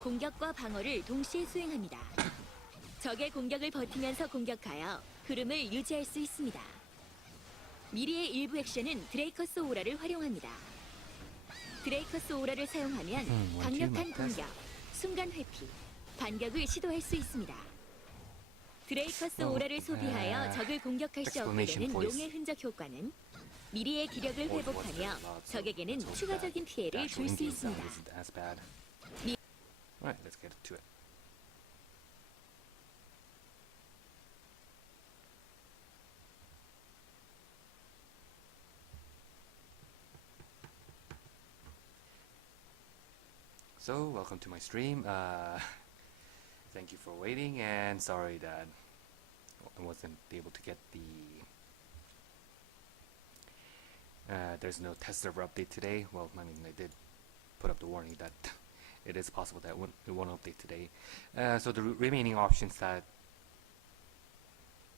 공격과 방어를 동시에 수행합니다. 적의 공격을 버티면서 공격하여 흐름을 유지할 수 있습니다. 미리의 일부 액션은 드레이커스 오라를 활용합니다. 드레이커스 오라를 사용하면 강력한 공격, 순간 회피, 반격을 시도할 수 있습니다. 드레이커스 오라를 소비하여 적을 공격할 수 없게 되는 용의 흔적 효과는 미리의 기력을 회복하며 적에게는 추가적인 피해를 줄 수 있습니다. Alright, let's get to it. So, welcome to my stream. Thank you for waiting, and sorry that I wasn't able to get the there's no test server update today. Well, I mean, I did put up the warning that it is possible that it won't update today. So the remaining options that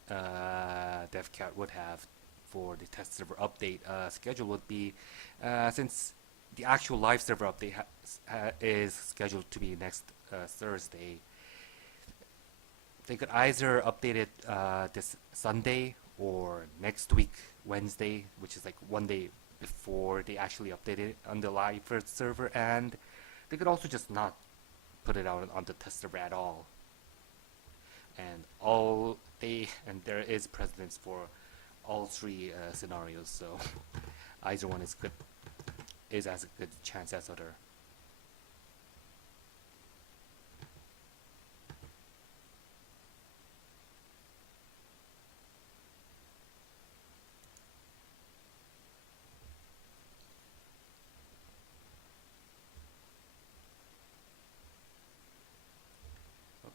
DevCat would have for the test server update schedule would be, since the actual live server update is scheduled to be next Thursday, they could either update it this Sunday or next week Wednesday, which is like one day before they actually update it on the live first server, and they could also just not put it out on the test server at all. And there is precedence for all three scenarios, so either one is as a good chance as other. Oh,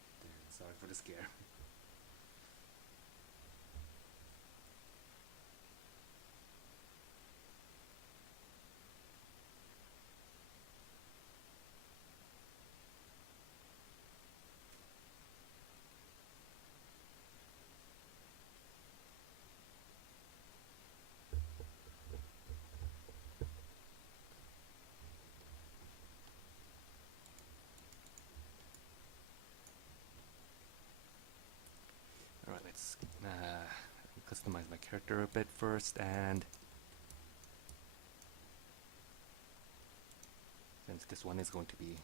sorry for the scare. Alright, let's customize my character a bit first, and since this one is going to be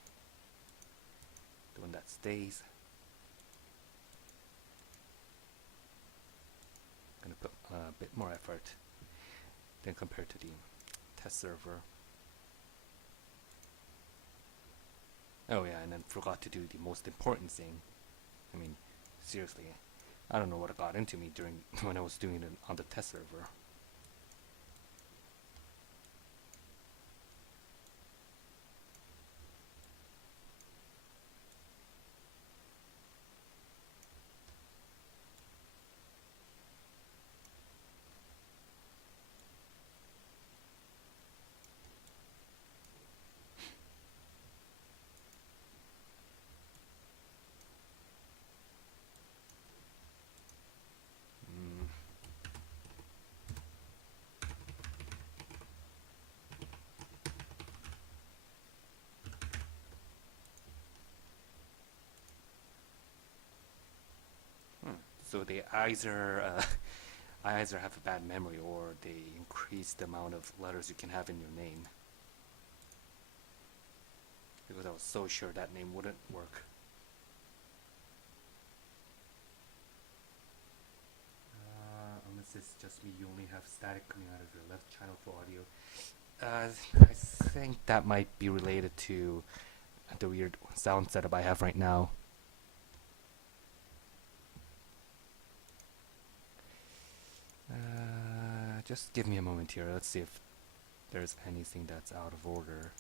the one that stays, I'm going to put a bit more effort than compared to the test server. Oh yeah, and then forgot to do the most important thing. I mean, seriously, I don't know what got into me when I was doing it on the test server. So they either I either have a bad memory, or they increase the amount of letters you can have in your name, because I was so sure that name wouldn't work. Unless it's just me, you only have static coming out of your left channel for audio. I think that might be related to the weird sound setup I have right now. Just give me a moment here. Let's see if there's anything that's out of order.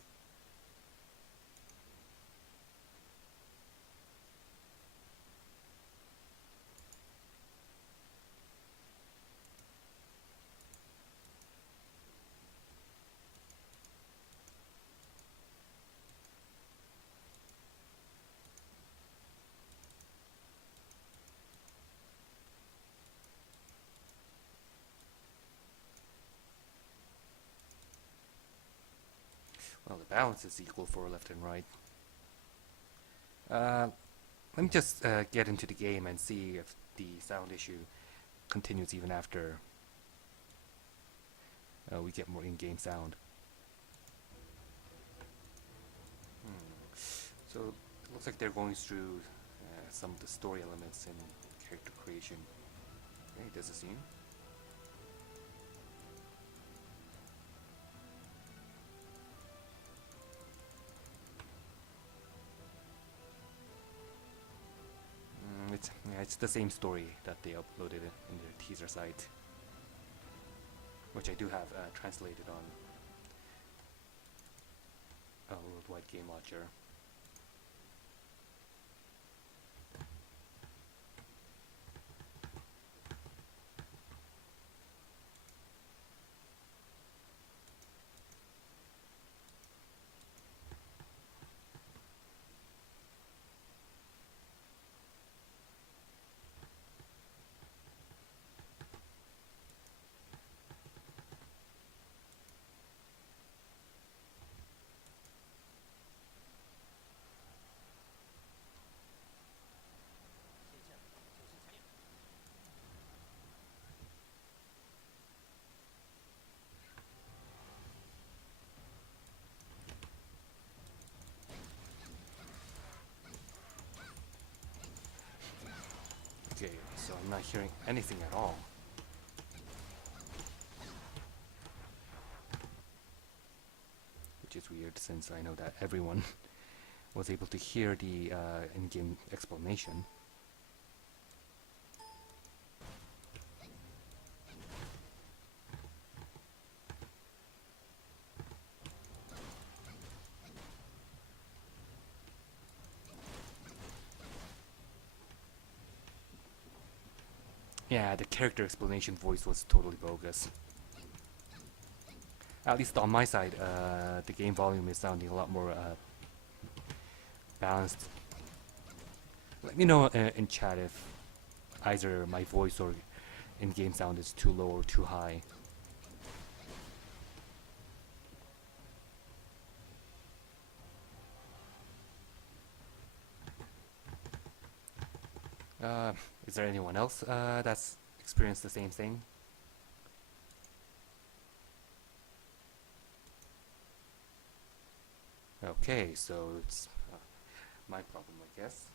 Well, the balance is equal for left and right. Let me just get into the game and see if the sound issue continues even after we get more in-game sound. So it looks like they're going through some of the story elements in character creation. Okay, there's a scene. It's the same story that they uploaded in their teaser site, which I do have translated on a worldwide game launcher. Okay, so I'm not hearing anything at all. Which is weird since I know that everyone was able to hear the in-game explanation. Yeah, the character explanation voice was totally bogus. At least on my side, the game volume is sounding a lot more balanced. Let me know in chat if either my voice or in-game sound is too low or too high. Is there anyone else that's experienced the same thing? Okay, so it's my problem, I guess.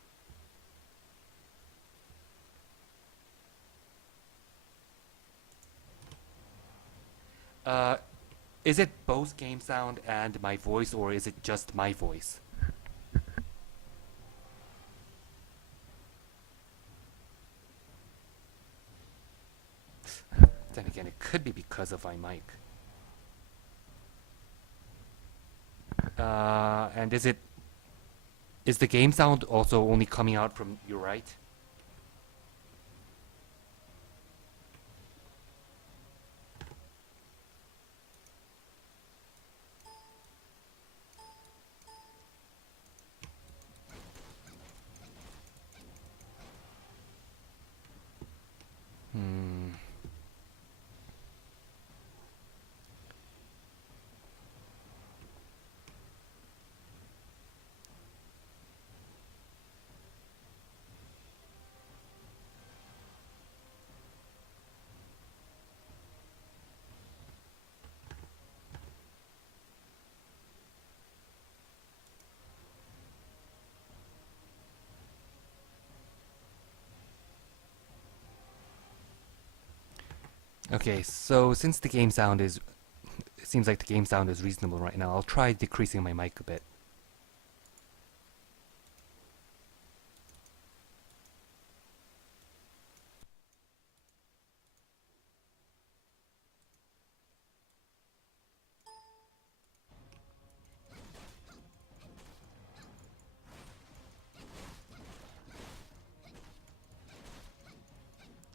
Is it both game sound and my voice, or is it just my voice? Then again, it could be because of my mic. And is the game sound also only coming out from your right? Okay, so since the game sound is, it seems like the game sound is reasonable right now, I'll try decreasing my mic a bit.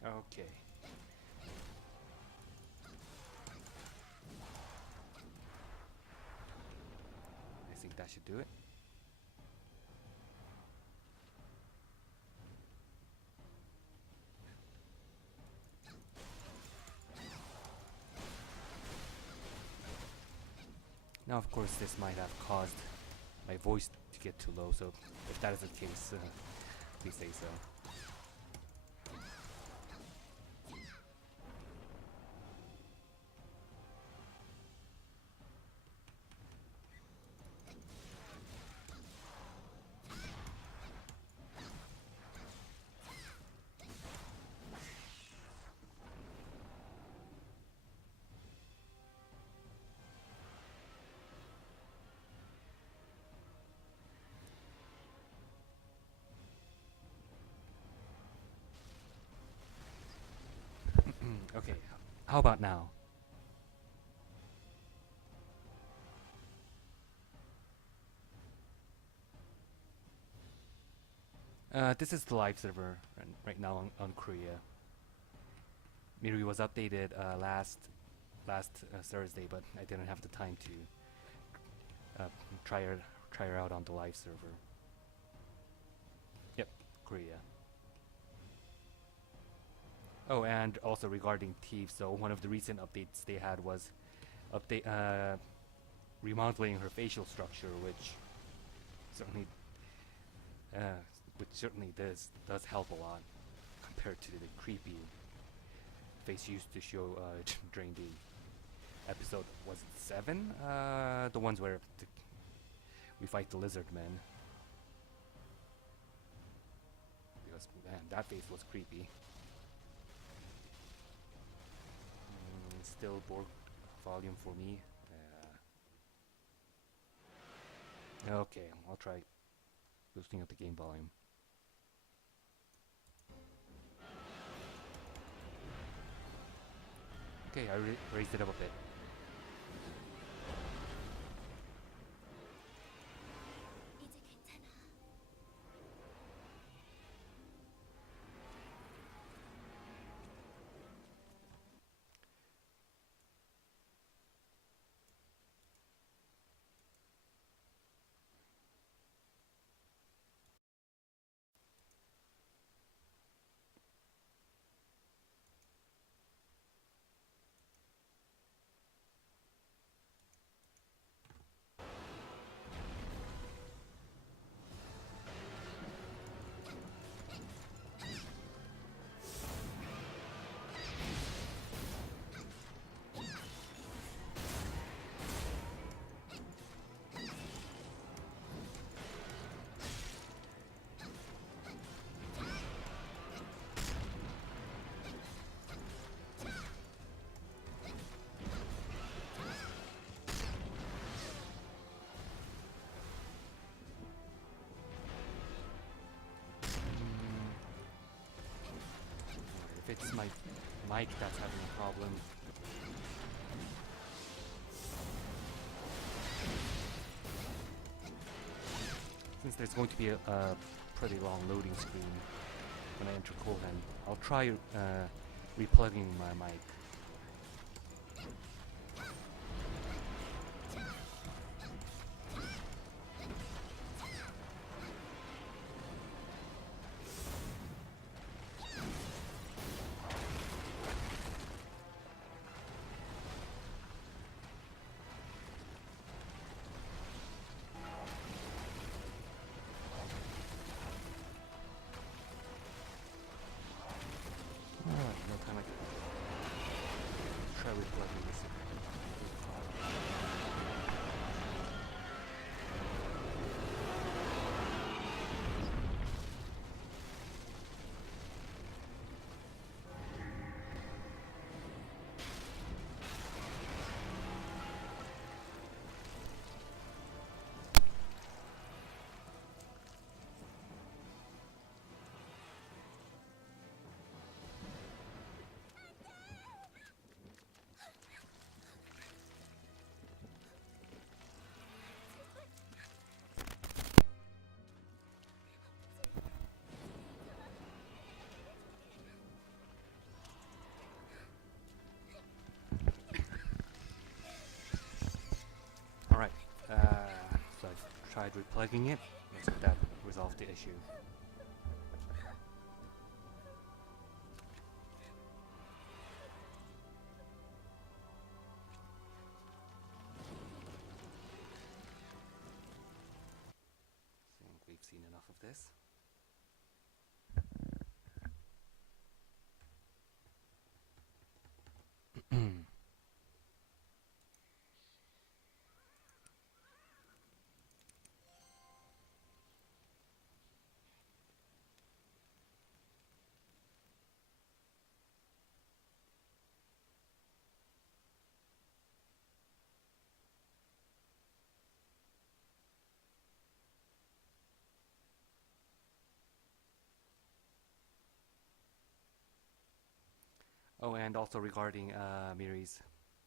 Okay. I think that should do it. Now, of course, this might have caused my voice to get too low. So if that is the case, please say so. Okay, how about now? This is the live server right now on Korea. Miri was updated last Thursday, but I didn't have the time to try her out on the live server. Yep, Korea. Oh, and also regarding thieves, so one of the recent updates they had was remodeling her facial structure, which certainly does help a lot compared to the creepy face used to show during the episode, was it 7? The ones where we fight the lizard men. Because man, that face was creepy. Still Borg volume for me. Okay, I'll try boosting up the game volume. Okay, I raised it up a bit. If it's my mic that's having a problem. Since there's going to be a pretty long loading screen when I enter Kohan, I'll try replugging my mic. No time I can try replugging this. Alright, so I've tried replugging it, so that resolved the issue. this? Oh, and also regarding Miri's,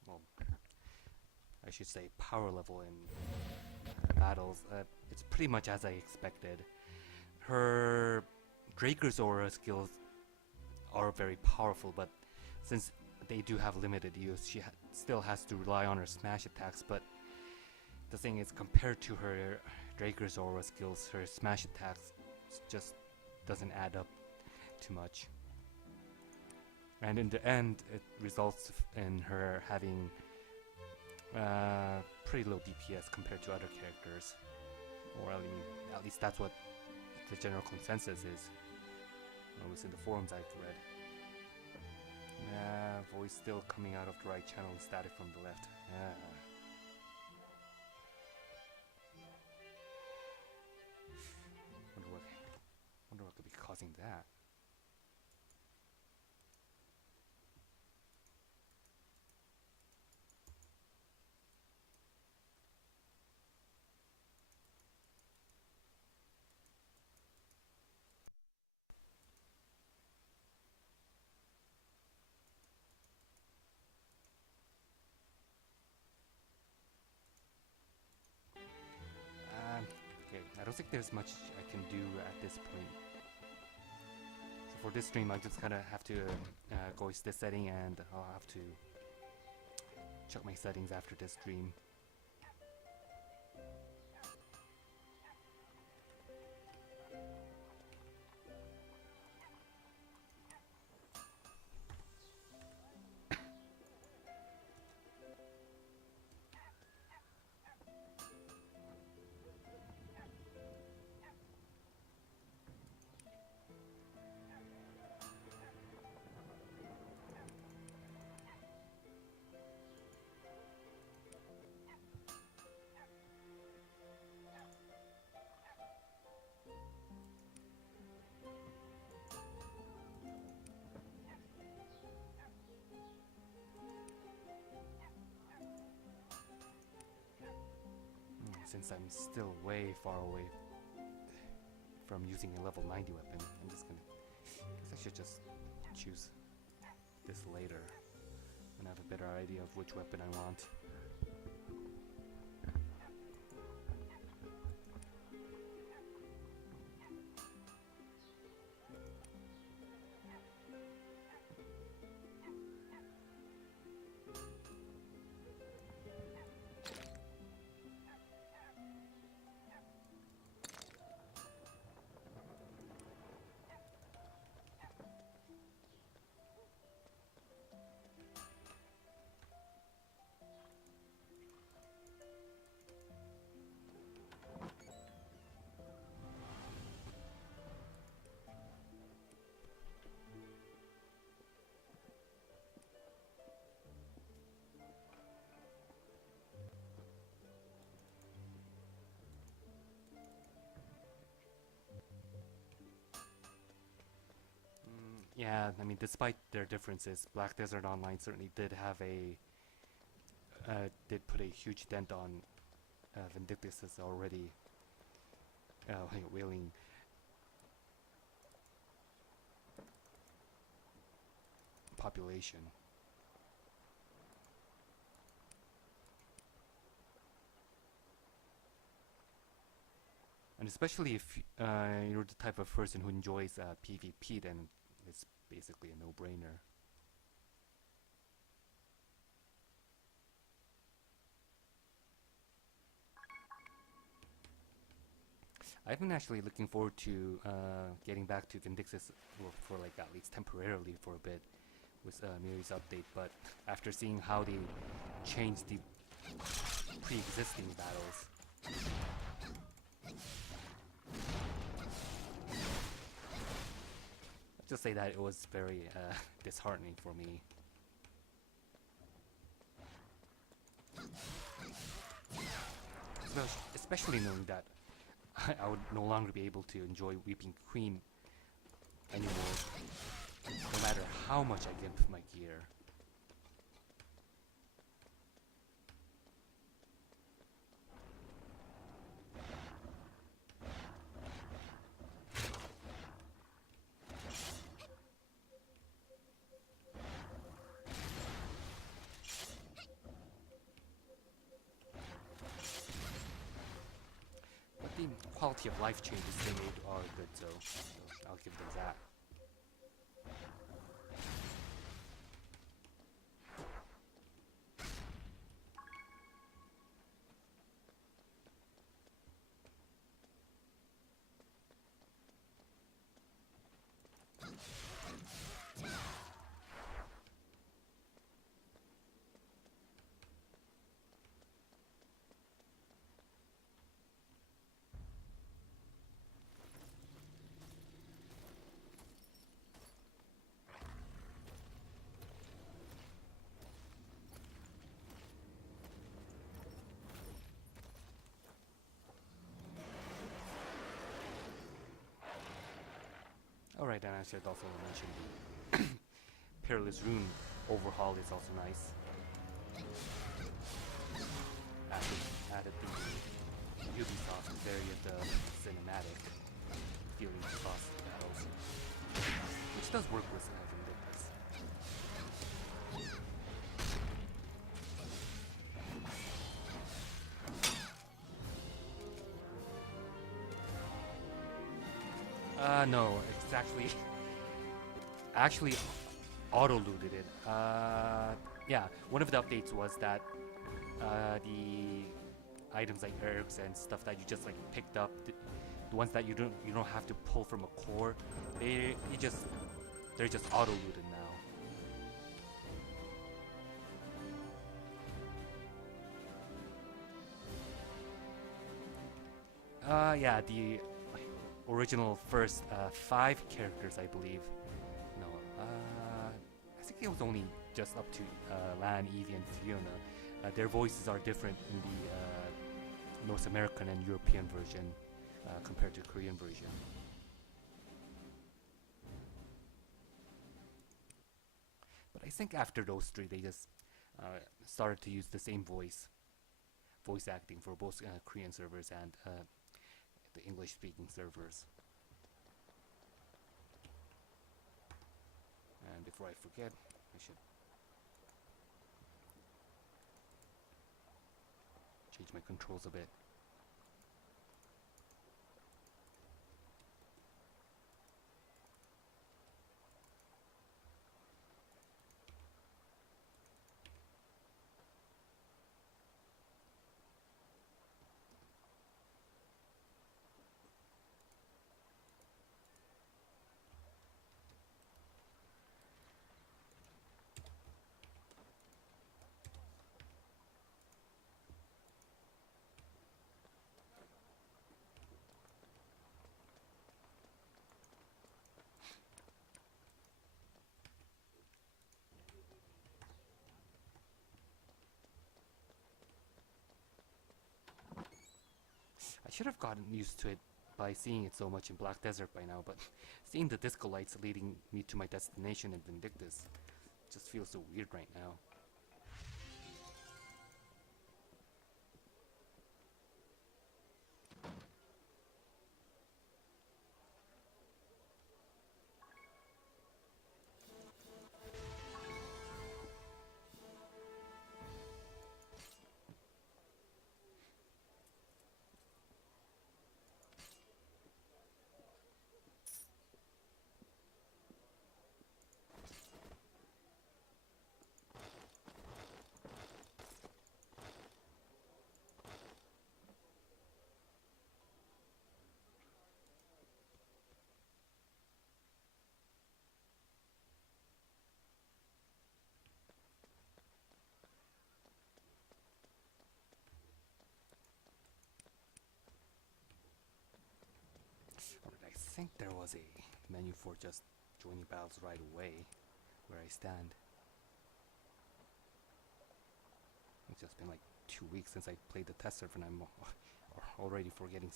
well, I should say power level in battles, it's pretty much as I expected. Her Draker's Aura skills are very powerful, but since they do have limited use, she still has to rely on her smash attacks. But the thing is, compared to her Draker's Aura skills, her smash attacks just doesn't add up too much. And in the end, it results in her having pretty low DPS compared to other characters. Or I mean, at least that's what the general consensus is. At least in the forums I've read. Voice still coming out of the right channel and static from the left. Wonder what could be causing that. Okay, I don't think there's much I can do at this point. So for this stream, I just kind of have to go with this setting, and I'll have to check my settings after this stream. Since I'm still way far away from using a level 90 weapon, I'm just gonna... I guess I should just choose this later when I have a better idea of which weapon I want. Yeah, I mean, despite their differences, Black Desert Online certainly did have a did put a huge dent on Vindictus' already whaling population. And especially if you're the type of person who enjoys PvP, then it's basically a no-brainer. I've been actually looking forward to getting back to Vindictus for like at least temporarily for a bit with Miri's update, but after seeing how they changed the pre-existing battles, just say that it was very disheartening for me. Especially knowing that I would no longer be able to enjoy Weeping Queen anymore, no matter how much I give my gear. But the quality of life changes they made are good, so I'll give them that. Alright, and I should also mention the Peerless Rune overhaul is also nice. Added the Ubisoft variant of cinematic feeling across the battles, which does work with Vindictus. No, it's actually auto-looted it. Yeah, one of the updates was that the items like herbs and stuff that you just like picked up, the ones that you don't have to pull from a core, they're just auto-looted now. Yeah, the original first 5 characters, I believe. No, I think it was only just up to Lan, Evie, and Fiona. Their voices are different in the North American and European version compared to Korean version. But I think after those 3, they just started to use the same voice acting for both Korean servers and the English-speaking servers. And before I forget, I should change my controls a bit. I should have gotten used to it by seeing it so much in Black Desert by now, but seeing the disco lights leading me to my destination in Vindictus just feels so weird right now. I think there was a menu for just joining battles right away where I stand. It's just been like 2 weeks since I played the test server, and I'm already forgetting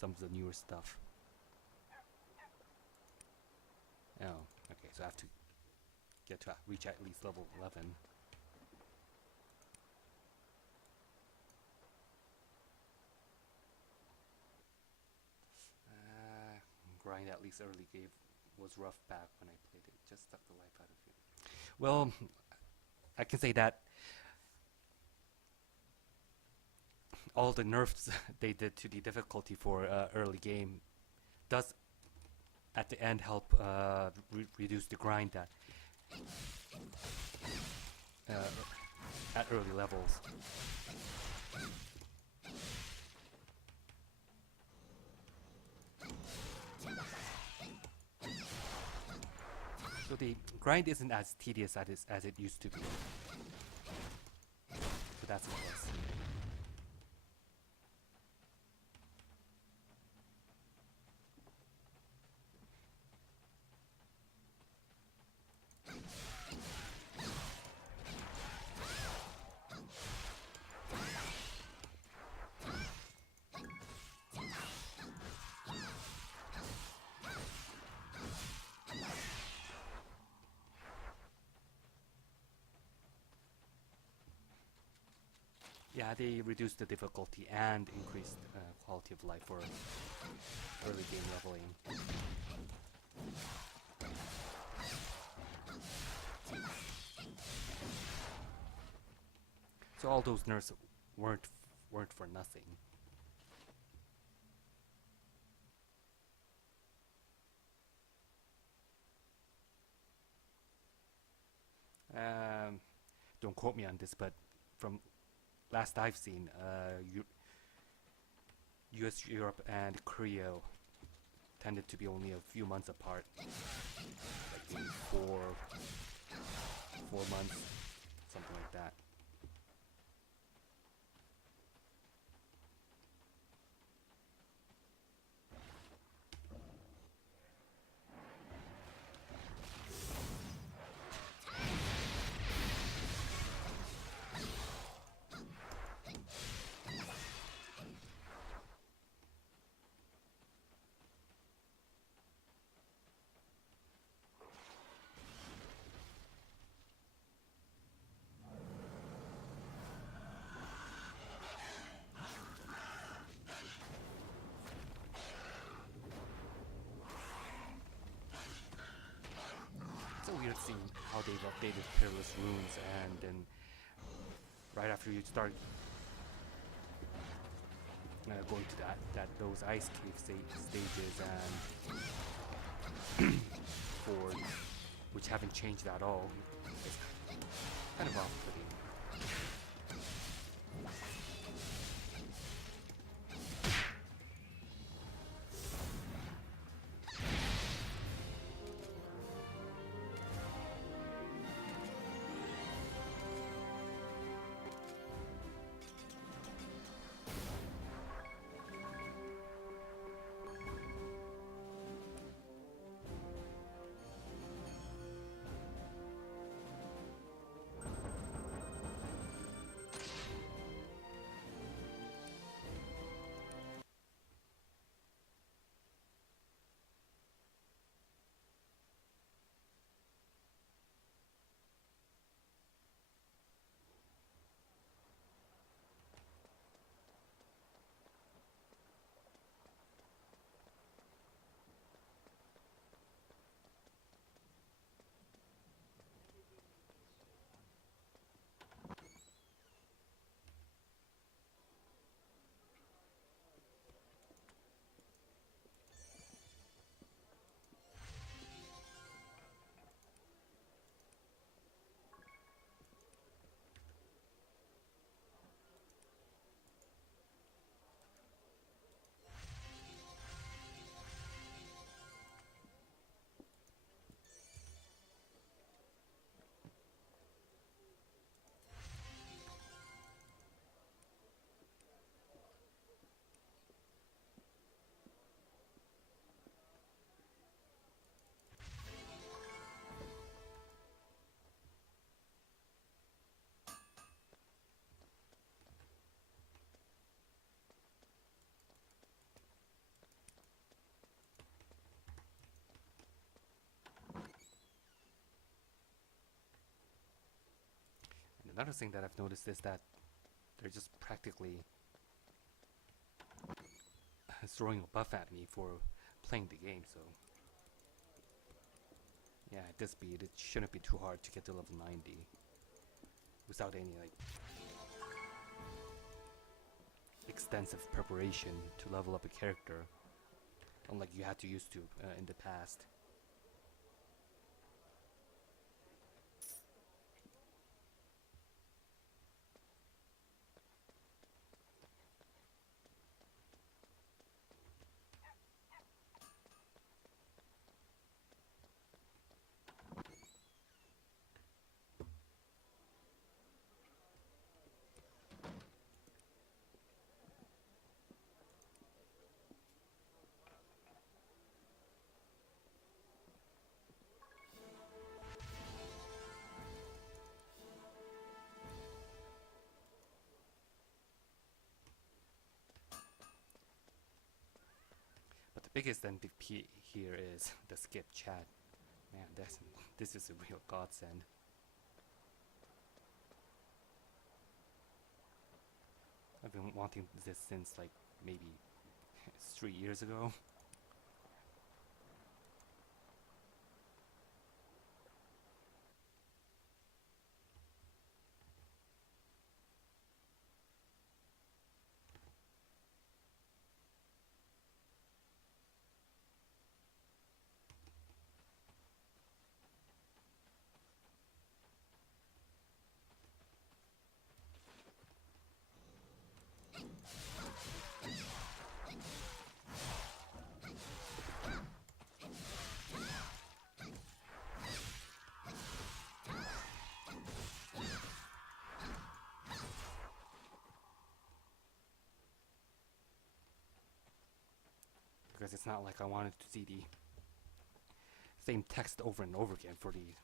some of the newer stuff. Oh, okay, so I have to reach at least level 11. Grind at least early game was rough back when I played it. Just sucked the life out of it. Well, I can say that all the nerfs they did to the difficulty for early game does at the end help reduce the grind that at early levels. So the grind isn't as tedious as it used to be. So that's a plus. Yeah, they reduced the difficulty and increased quality of life for early game leveling. So all those nerfs weren't for nothing. Don't quote me on this, but from last I've seen, US, Europe, and Korea tended to be only a few months apart, like maybe 4 months, something like that. It's so weird seeing how they've updated Peerless Runes, and then right after you start going to those ice cave stages and for which haven't changed at all, it's kind of off-putting. another thing that I've noticed is that they're just practically throwing a buff at me for playing the game, so yeah, at this speed it shouldn't be too hard to get to level 90 without any like extensive preparation to level up a character, unlike you had to used to in the past. But the biggest MVP here is the skip chat. Man, this is a real godsend. I've been wanting this since like maybe 3 years ago. Because it's not like I wanted to see the same text over and over again for the,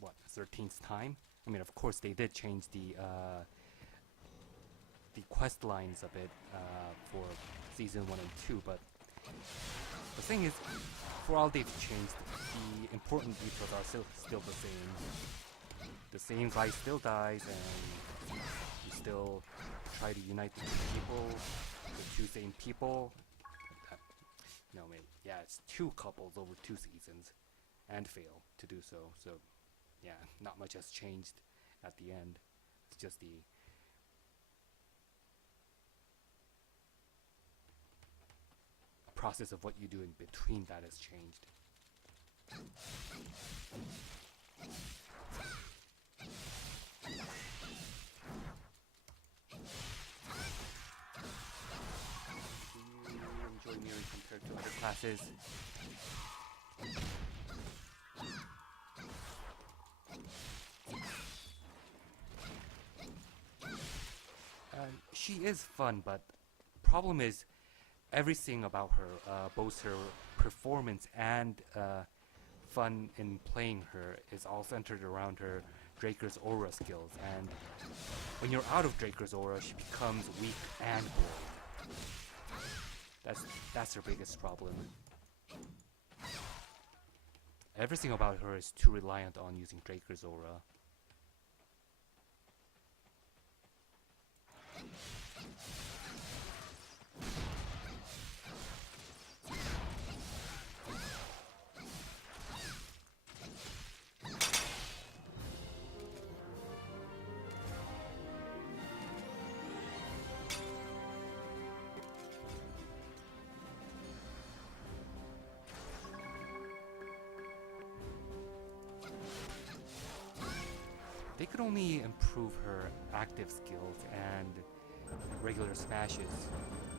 what, 13th time? I mean, of course they did change the quest lines a bit for season 1 and 2, but the thing is, for all they've changed, the important details are still the same. The same guy still dies, and you still try to unite the two people, the two same people. No, wait, yeah, it's 2 couples over 2 seasons, and fail to do so. So, yeah, not much has changed at the end. It's just the process of what you do in between that has changed. Do you enjoy Miri compared to other classes? She is fun, but problem is everything about her, both her performance and fun in playing her, is all centered around her Draker's Aura skills. And when you're out of Draker's Aura, she becomes weak and boring. That's her biggest problem. Everything about her is too reliant on using Draker's Aura. They could only improve her active skills and regular smashes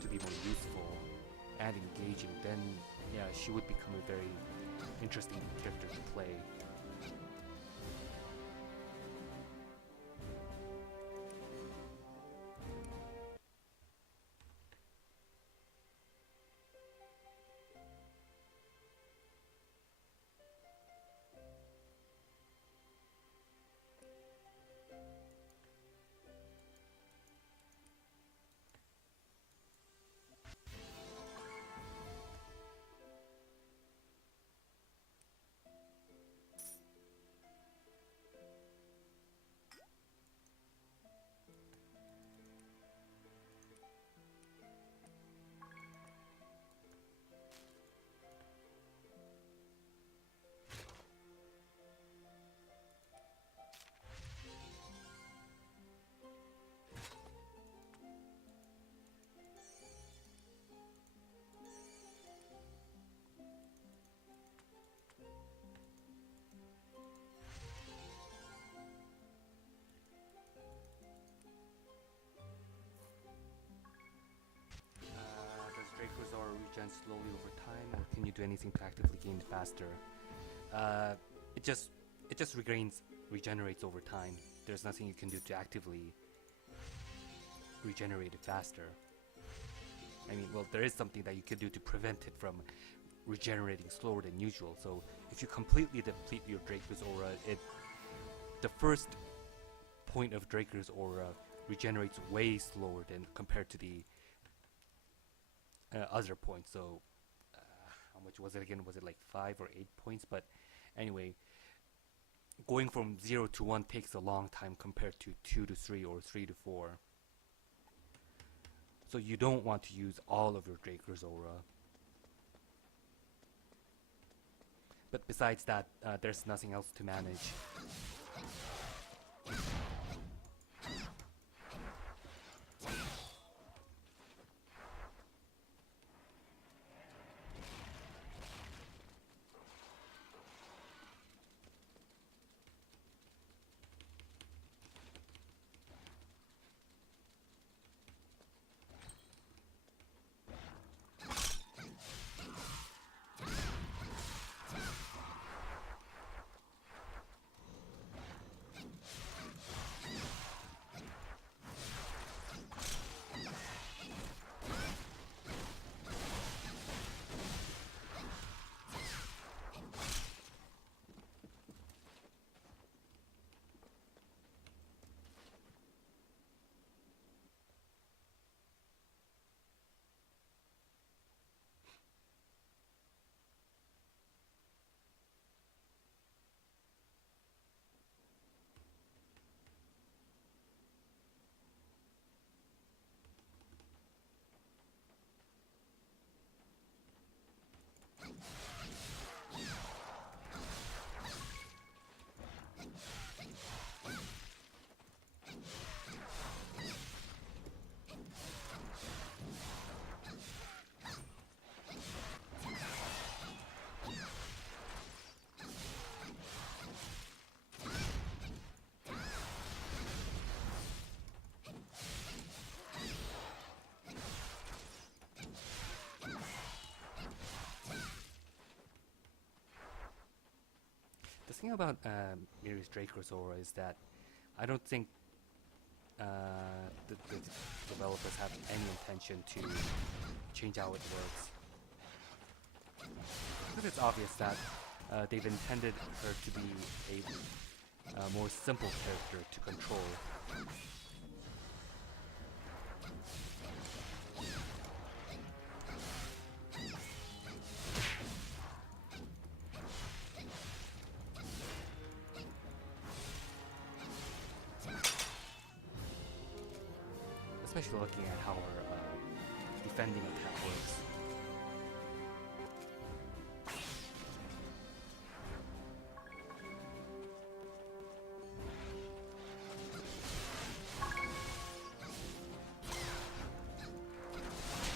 to be more useful and engaging. Then, yeah, she would become a very interesting character to play. slowly over time, or can you do anything to actively gain it faster? It just regenerates over time. There's nothing you can do to actively regenerate it faster. I mean, well, there is something that you can do to prevent it from regenerating slower than usual. So if you completely deplete your Draker's Aura, the first point of Draker's Aura regenerates way slower than compared to the other points. So how much was it again? Was it like 5 or 8 points? But anyway, going from 0 to 1 takes a long time compared to 2 to 3 or 3 to 4. So you don't want to use all of your Draker's Aura. But besides that, there's nothing else to manage. The thing about Miri's Draker's Aura is that I don't think the developers have any intention to change how it works. Because it's obvious that they've intended her to be a more simple character to control. Especially looking at how her defending attack works.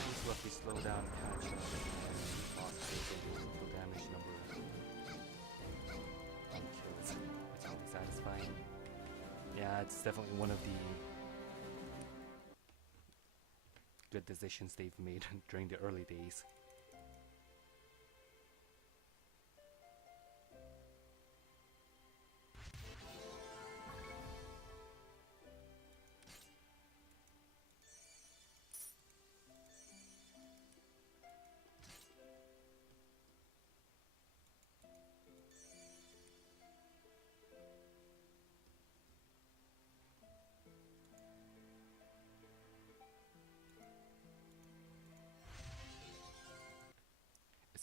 These lucky slow down catch total damage number 1 kills. It's really satisfying. Yeah, it's definitely one of the good decisions they've made during the early days.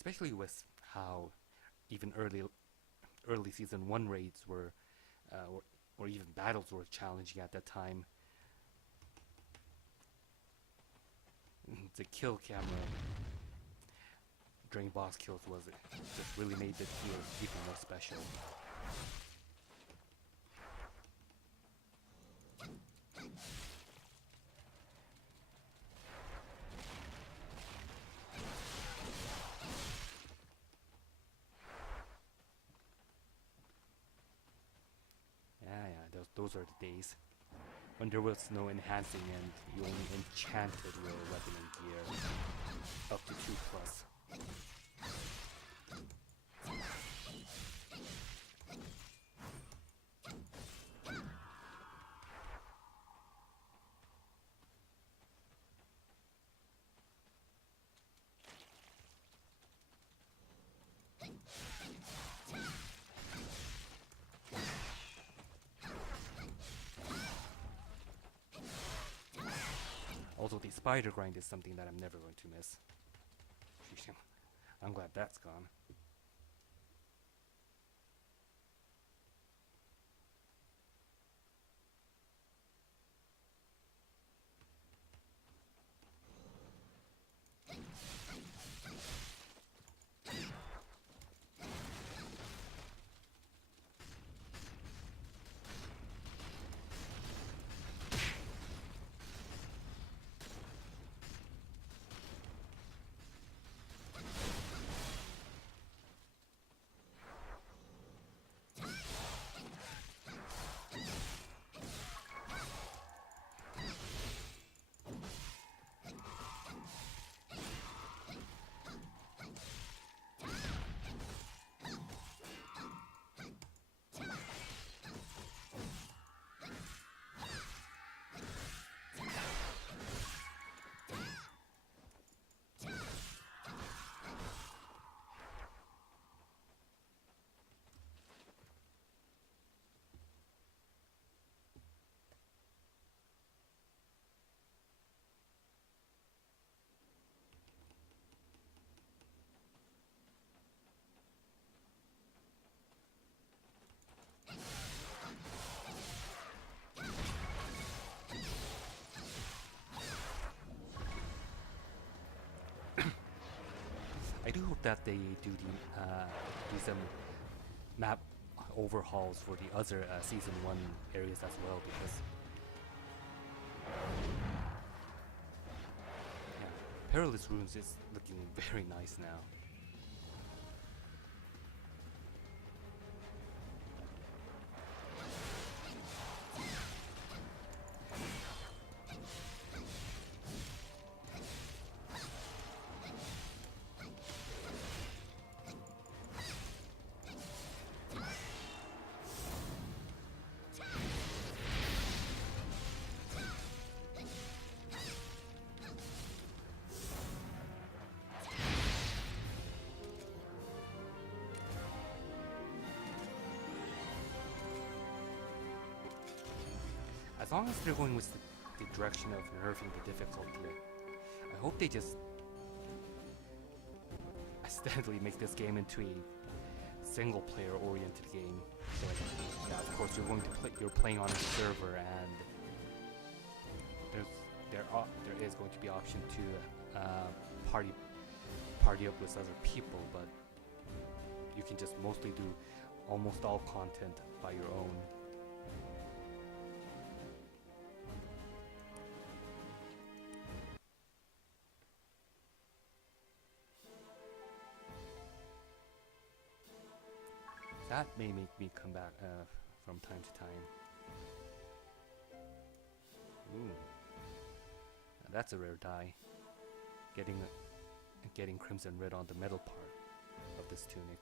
Especially with how even early season 1 raids were or even battles were challenging at that time. The kill camera during boss kills just really made the tier even more special. Yeah, those are the days. when there was no enhancing and you only enchanted your weapon and gear up to 2+. Also, the spider grind is something that I'm never going to miss. I'm glad that's gone. I do hope that they do some map overhauls for the other season 1 areas as well, because yeah, Perilous Ruins is looking very nice now. As long as they're going with the direction of nerfing the difficulty, I hope they just steadily make this game into a single-player oriented game. So, like, yeah, of course, you're playing on a server, and there is going to be option to party up with other people, but you can just mostly do almost all content by your own. That may make me come back from time to time. Ooh, now that's a rare die. Getting crimson red on the metal part of this tunic.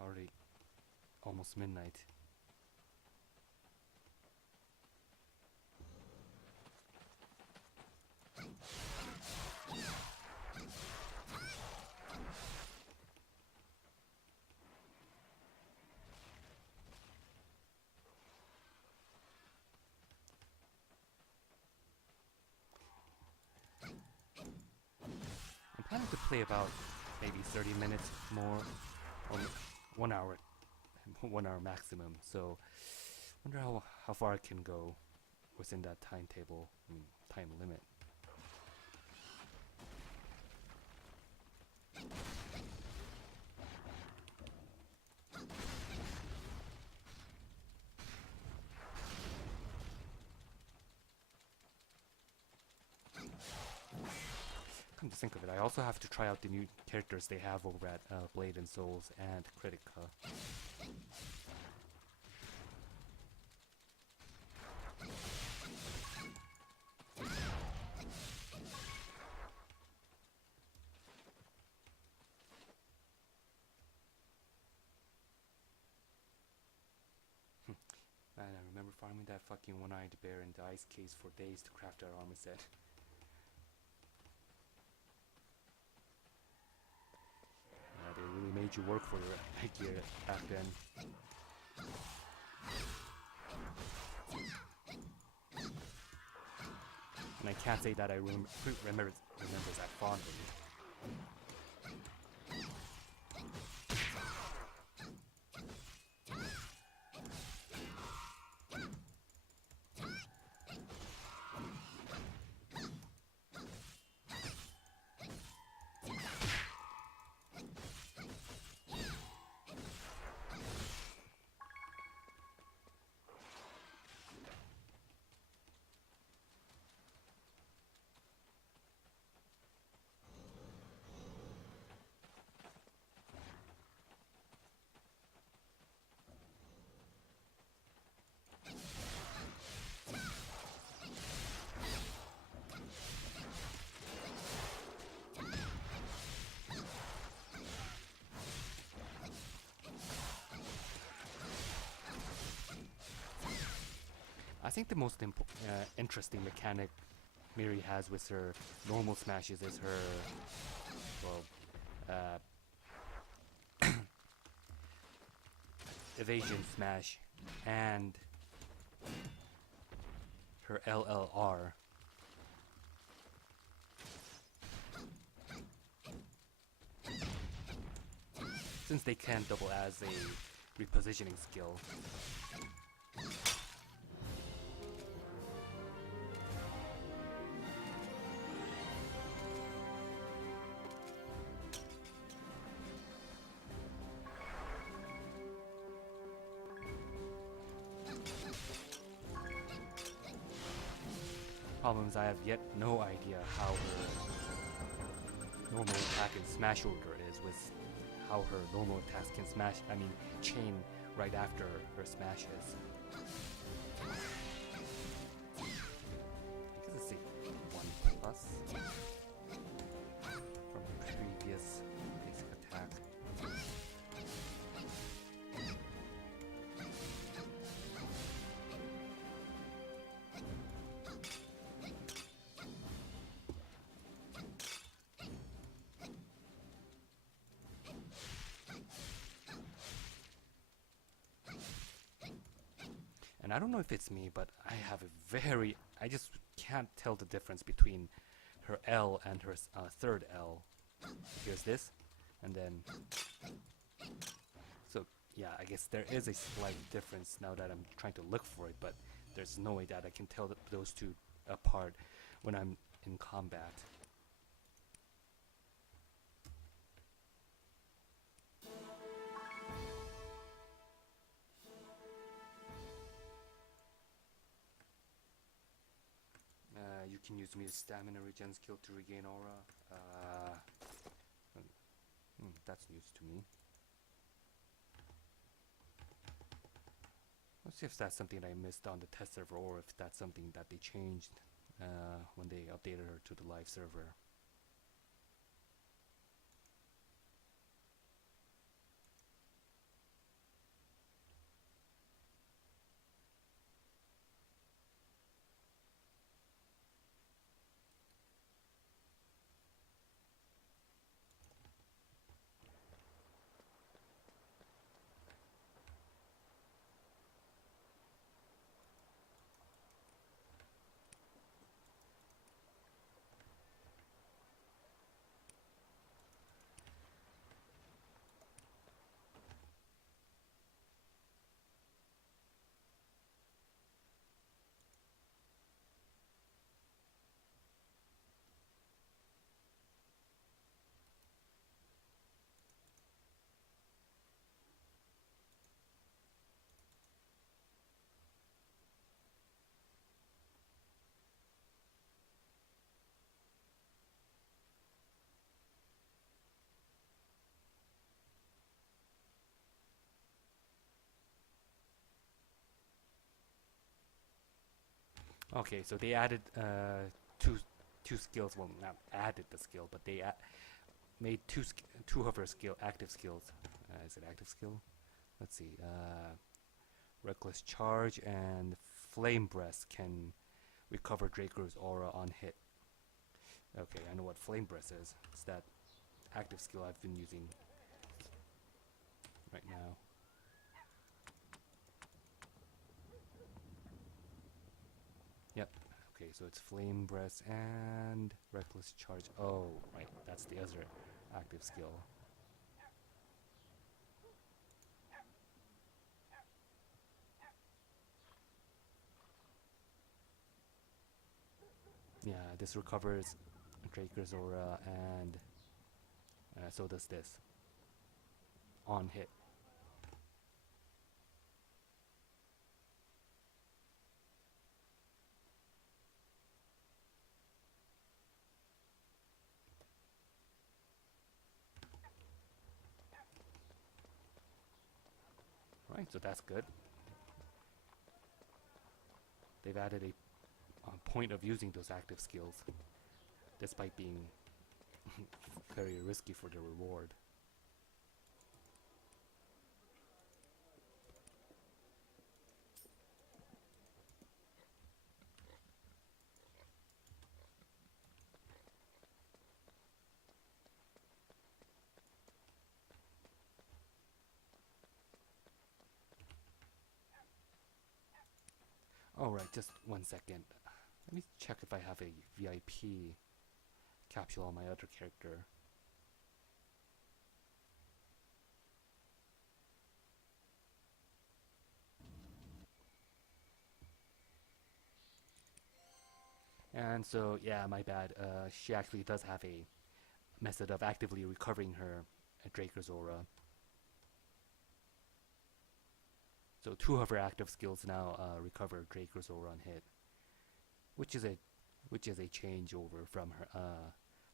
Already almost midnight. I'm planning to play about maybe 30 minutes more, or 1 hour, 1 hour maximum. So, wonder how far I can go within that timetable, time limit. Come to think of it, I also have to try out the new characters they have over at Blade and Souls and Critica. Man, I remember farming that fucking one-eyed bear in the ice case for days to craft our armor set. They really made you work for your gear back then. And I can't say that I remember that fondly. I think the most interesting mechanic Miri has with her normal smashes is her, well, evasion smash and her LLR. Since they can double as a repositioning skill. Problem is, I have yet no idea how her normal attack and smash order is with how her normal attacks can chain right after her smashes. Because it's a 1+ from the previous basic attack. And I don't know if it's me, but I just can't tell the difference between her L and her third L. Here's this, and then, so yeah, I guess there is a slight difference now that I'm trying to look for it, but there's no way that I can tell those two apart when I'm in combat. You can use Miri's stamina regen skill to regain aura. That's news to me. Let's see if that's something I missed on the test server or if that's something that they changed when they updated her to the live server. Okay, so they added two skills. Well, not added the skill, but they made two of her active skills. Is it active skill? Let's see. Reckless Charge and Flame Breath can recover Draker's aura on hit. Okay, I know what Flame Breath is. It's that active skill I've been using right now. Yep. Okay, so it's Flame Breath and Reckless Charge. Oh, right, that's the other active skill. Yeah, this recovers Draker's aura, and so does this on hit. Right, so that's good. They've added a point of using those active skills, despite being very risky for the reward. Alright, just 1 second. Let me check if I have a VIP capsule on my other character. And so, yeah, my bad. She actually does have a method of actively recovering her Draker's aura. So two of her active skills now recover Draker's aura on hit, which is a changeover from her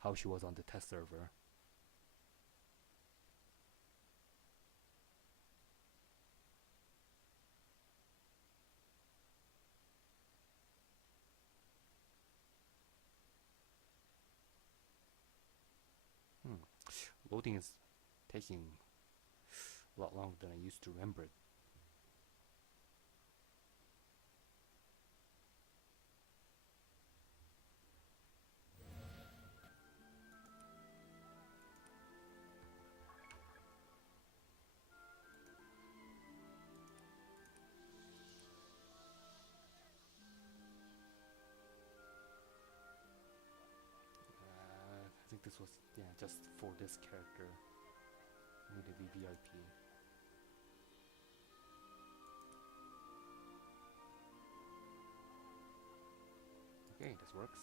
how she was on the test server. Loading is taking a lot longer than I used to remember it. I think this was, yeah, just for this character. I need a VVIP. Okay, this works.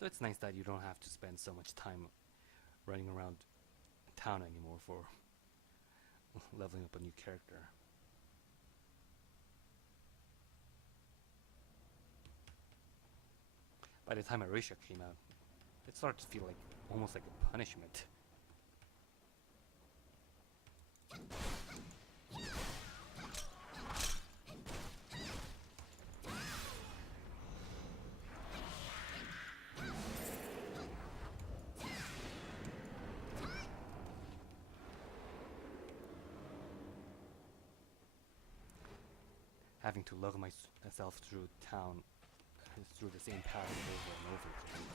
So it's nice that you don't have to spend so much time running around town anymore for leveling up a new character. By the time Arisha came out, it started to feel like almost like a punishment. Having to lug myself through town through the same path over and over again.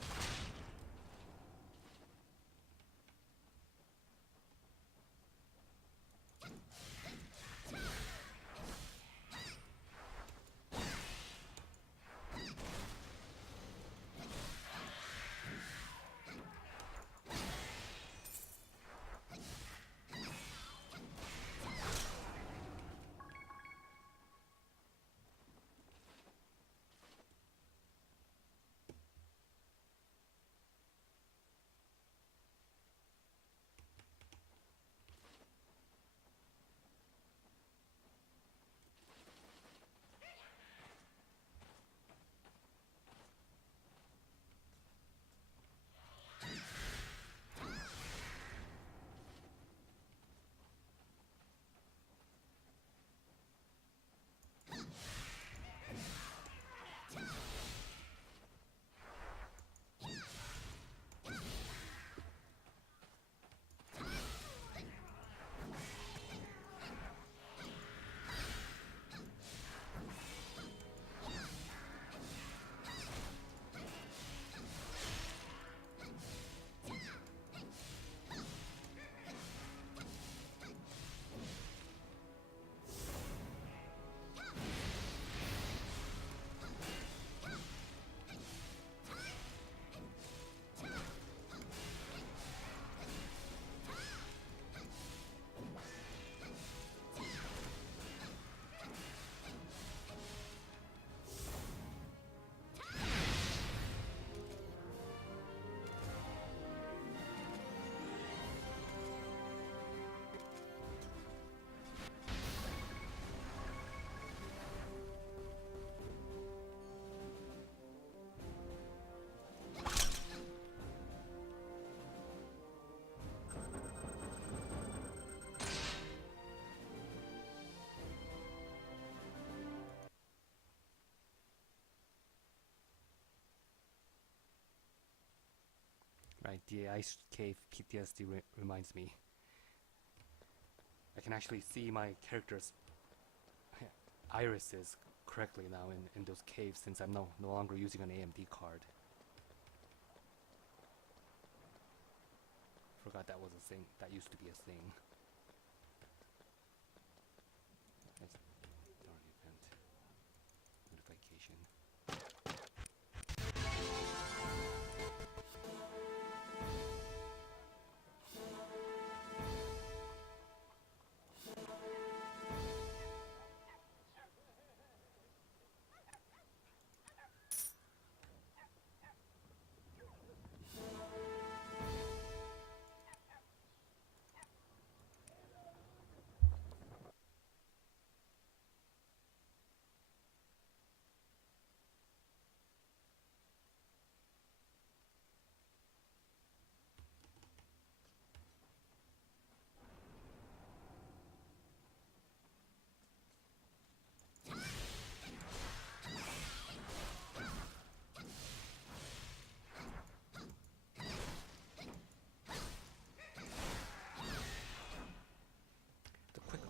Right, the ice cave PTSD reminds me. I can actually see my character's irises correctly now in those caves since I'm no longer using an AMD card. Forgot that was a thing. That used to be a thing. That's dark event. Notification.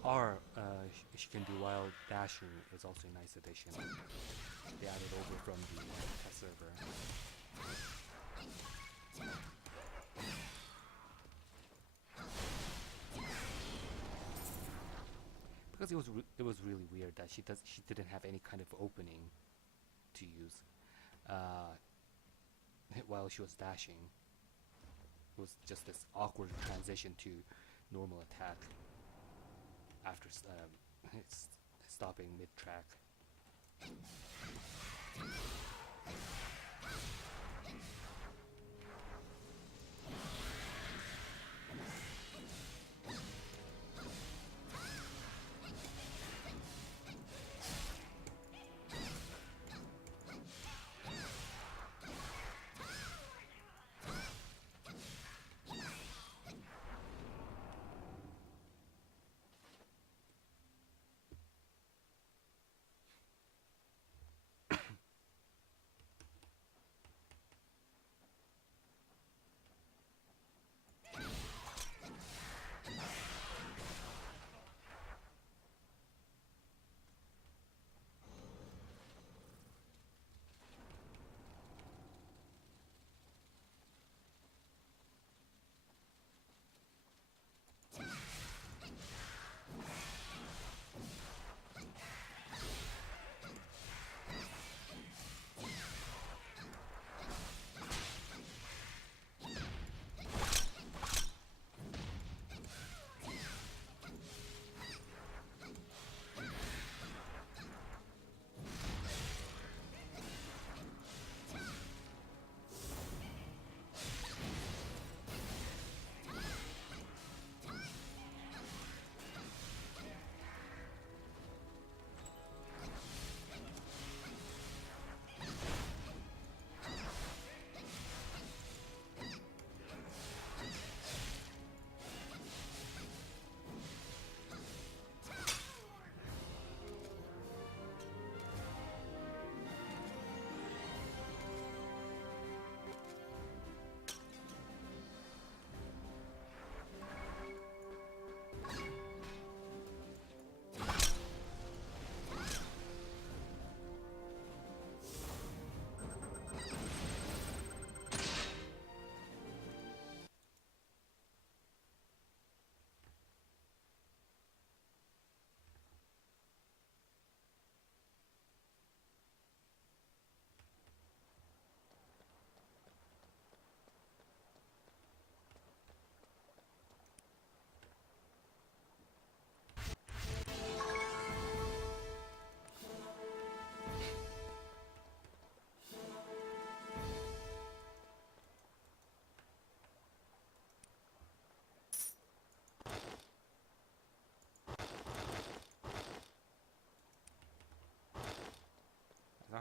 R she can do while dashing is also a nice addition. They added over from the test server. Because it was really weird that she didn't have any kind of opening to use while she was dashing. It was just this awkward transition to normal attack after stopping mid-track.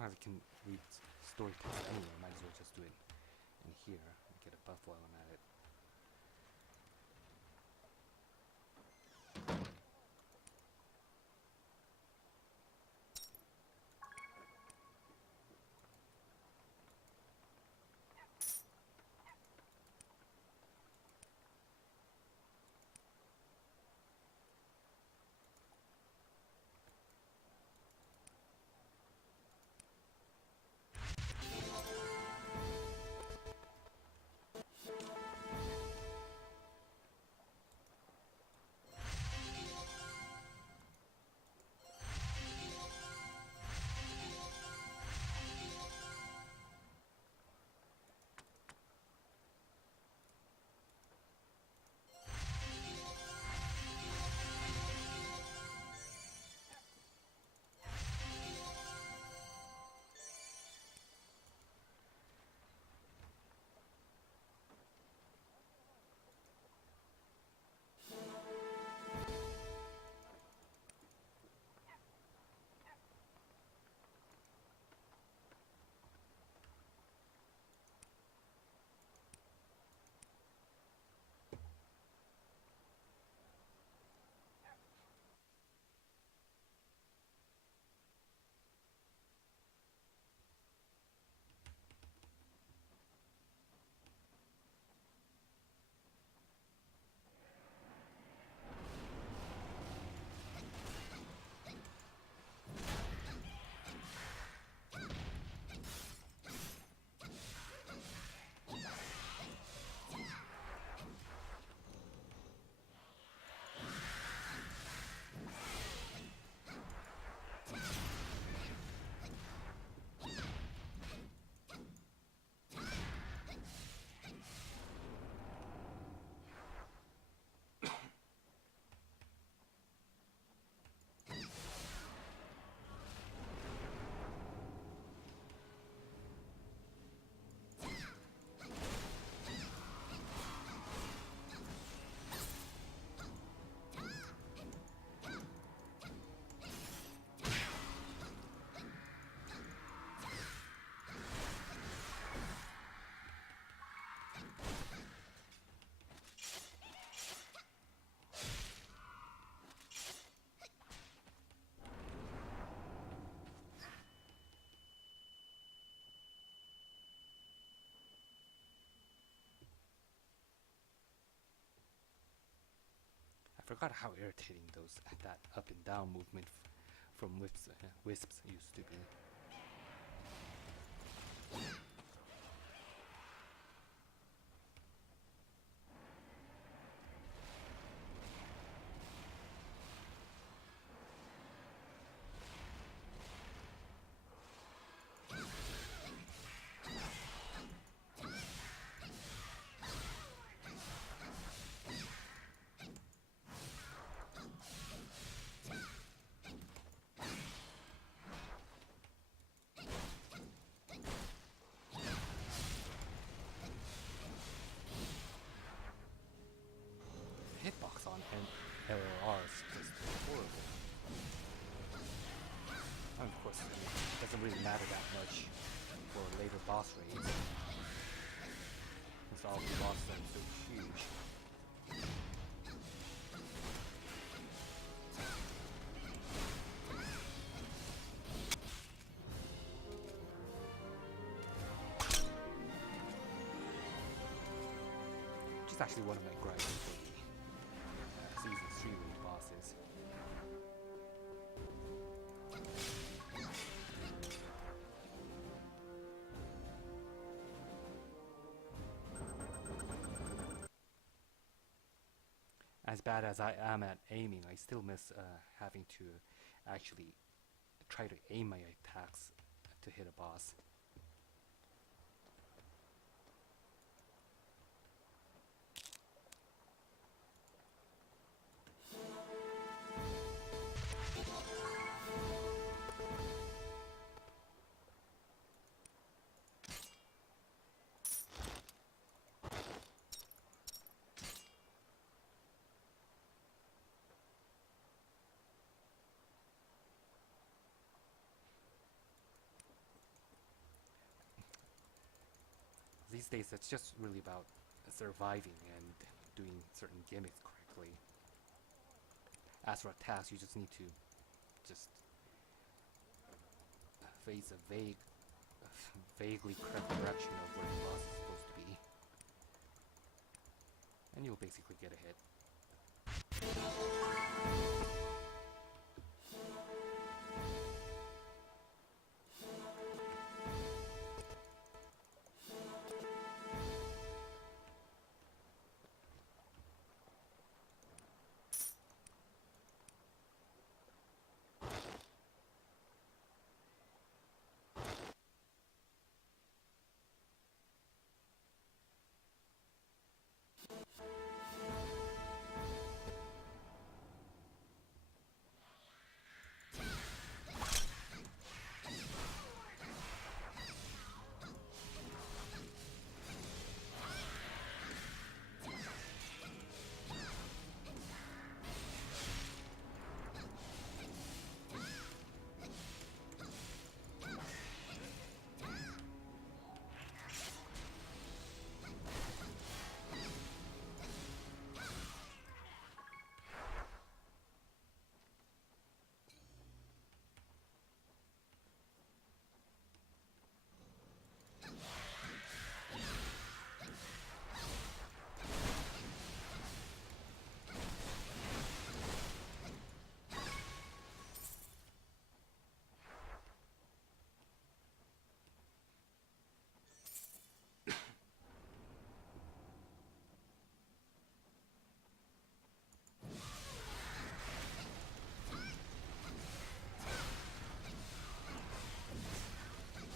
I can read story text anyway. Might as well just do it in here and get a buff while I'm at it. I forgot how irritating that up and down movement from wisps used to be. Hitbox on LLR is just horrible. And of course, it doesn't really matter that much for later boss raids, since all the bosses are so huge. Which is actually one of my gripes for the Season 3 raid bosses. As bad as I am at aiming, I still miss having to actually try to aim my attacks to hit a boss. these days it's just really about surviving and doing certain gimmicks correctly. As for a task, you just need to just face a vaguely correct direction of where the boss is supposed to be, and you'll basically get a hit.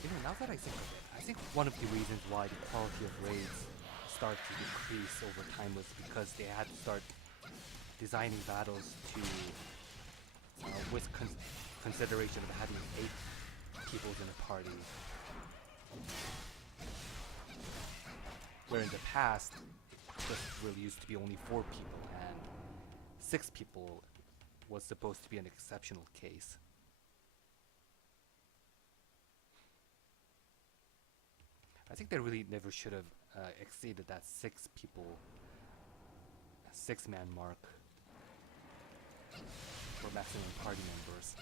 You know, now that I think of it, I think one of the reasons why the quality of raids started to decrease over time was because they had to start designing battles to, with consideration of having 8 people in a party. Where in the past, it just really used to be only 4 people, and 6 people was supposed to be an exceptional case. I think they really never should have exceeded that 6 people, 6-man mark for maximum party members.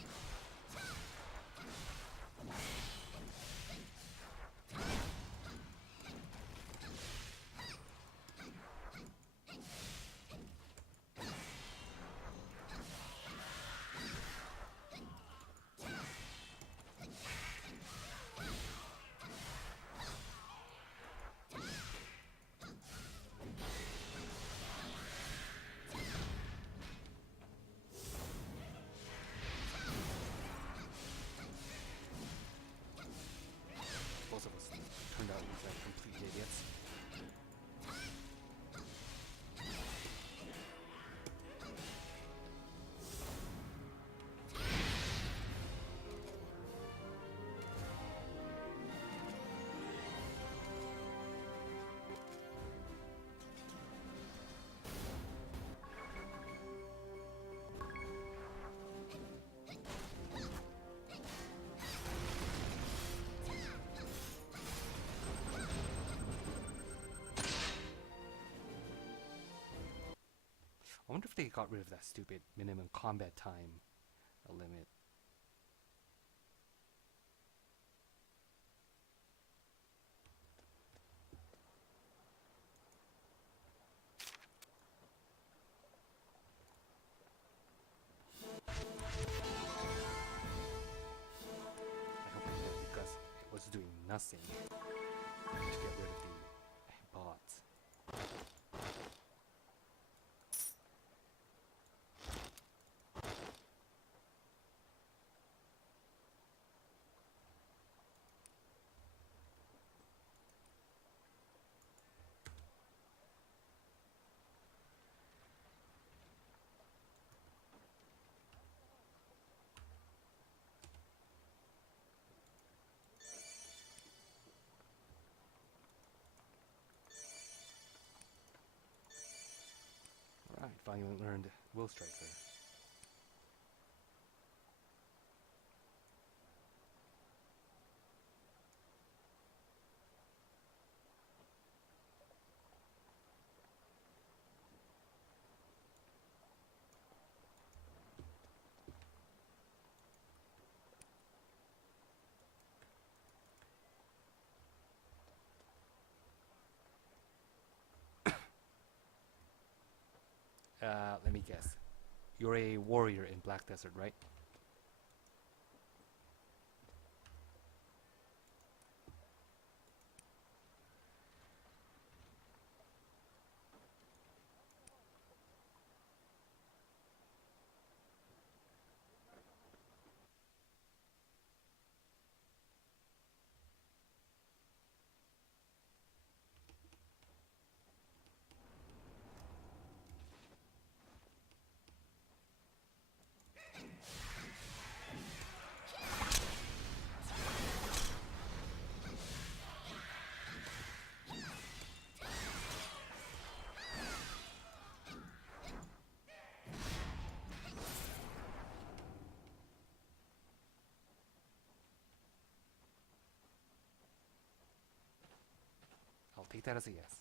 Both of us turned out like complete idiots. I wonder if they got rid of that stupid minimum combat time limit. I hope they did, because it was doing nothing to get rid of the bots. Right, finally learned Will Striker. Let me guess. You're a warrior in Black Desert, right? I'll take that as a yes.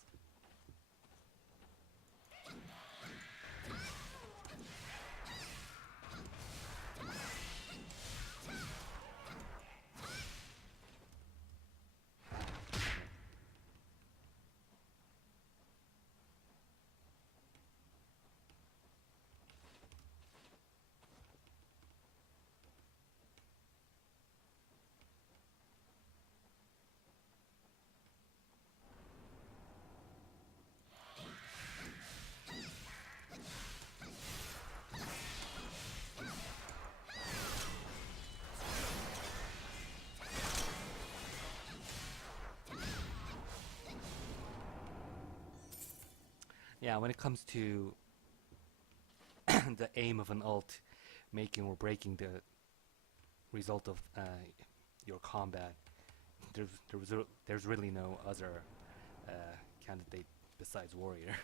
Yeah, when it comes to the aim of an ult making or breaking the result of your combat, there's really no other candidate besides warrior.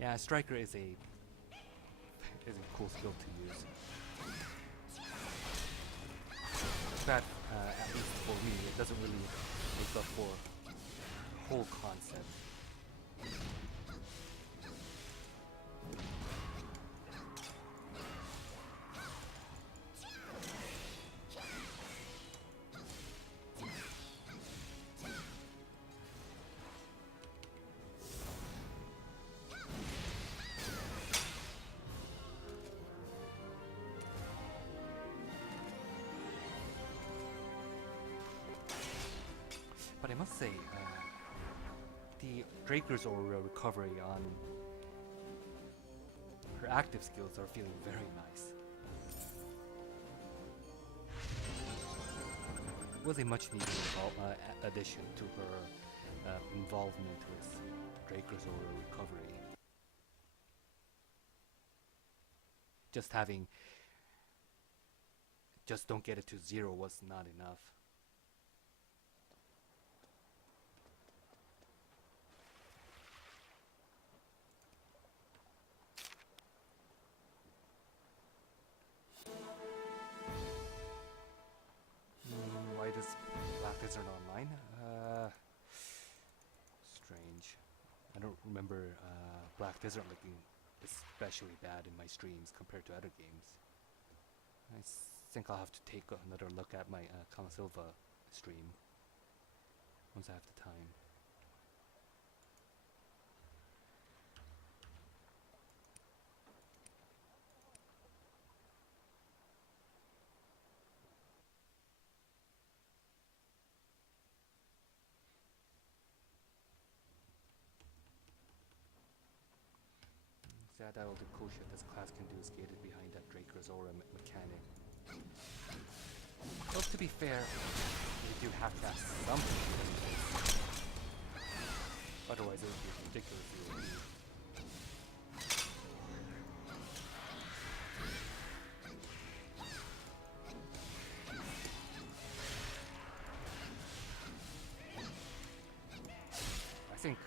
Yeah, striker is a cool skill to use. But at least for me, it doesn't really make up for the whole concept. But I must say, the Draker's Aura recovery on her active skills are feeling very nice. It was a much needed addition to her involvement with Draker's Aura recovery. Just don't get it to 0 was not enough. Why does Black Desert online? Strange. I don't remember Black Desert looking especially bad in my streams compared to other games. I think I'll have to take another look at my Kama Silva stream once I have the time. Sad that all the cool shit this class can do is gated behind that Draker's aura mechanic. Well, to be fair, we do have to have something. Otherwise, it would be ridiculously OP. I think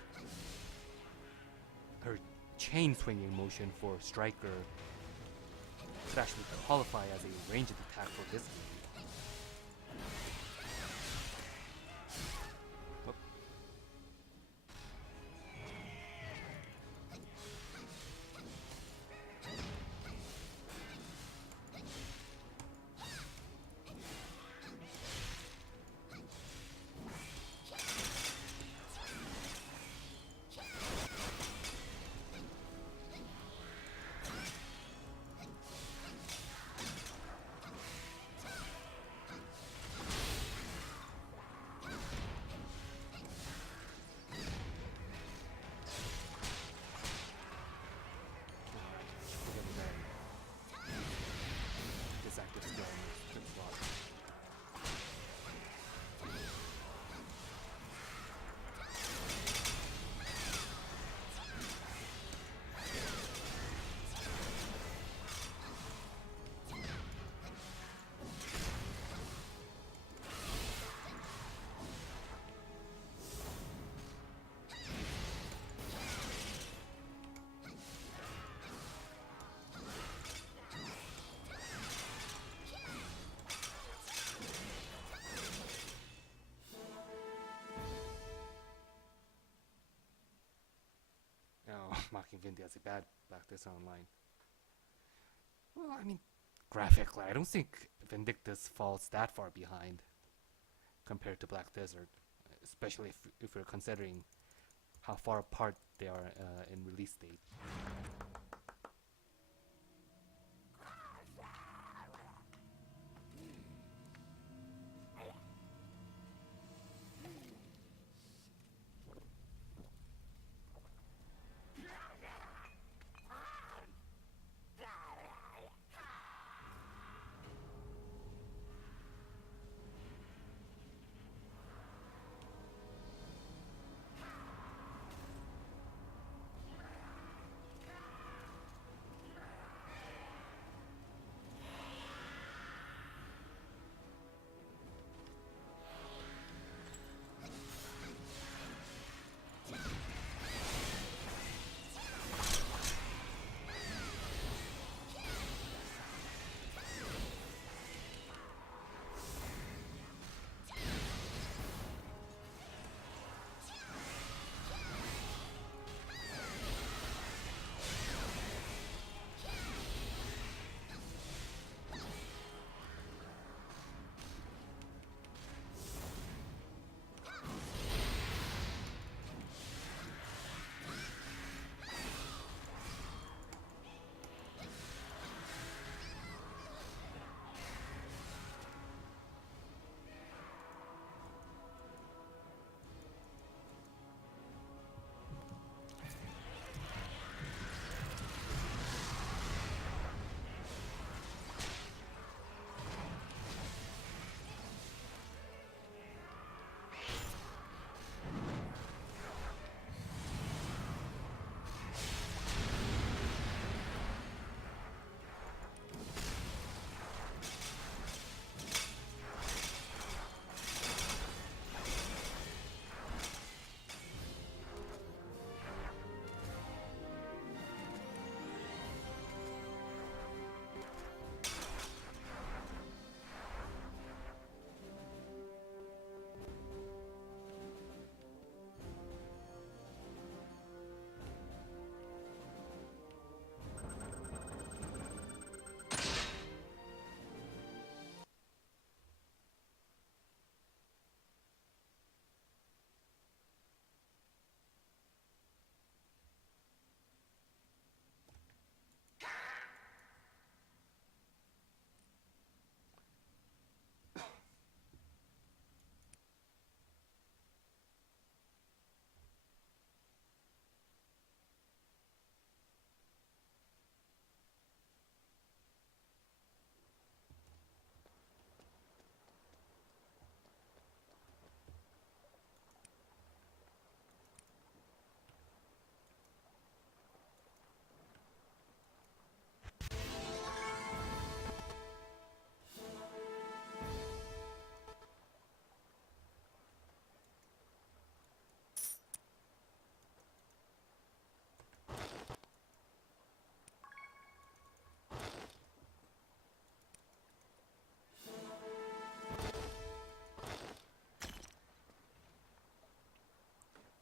her chain swinging motion for Striker could actually qualify as a ranged attack for this game. Whoop. Active skill in the slot. Mocking Vindy as a bad Vindictus online. Well, I mean, graphically, I don't think Vindictus falls that far behind compared to Black Desert, especially if we're considering how far apart they are in release date.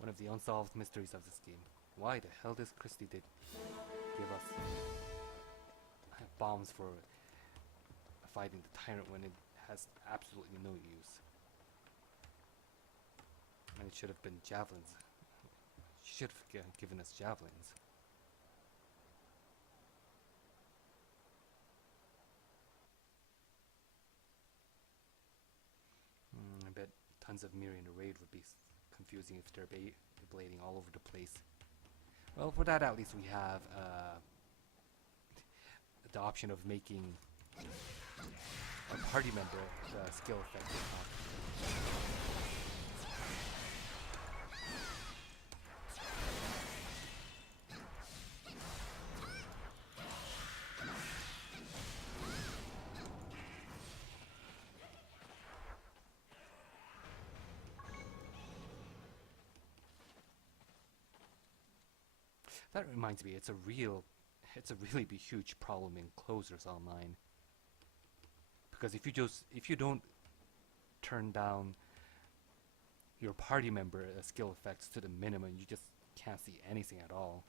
One of the unsolved mysteries of this game. Why the hell does Christie did give us bombs for fighting the tyrant when it has absolutely no use? And it should have been javelins. She should have given us javelins. I bet tons of Miri in a raid would be confusing if they're blading all over the place. Well, for that at least we have the option of making a party member skill effect. That reminds me, it's a really big, huge problem in closers online. Because if you don't turn down your party member skill effects to the minimum, you just can't see anything at all.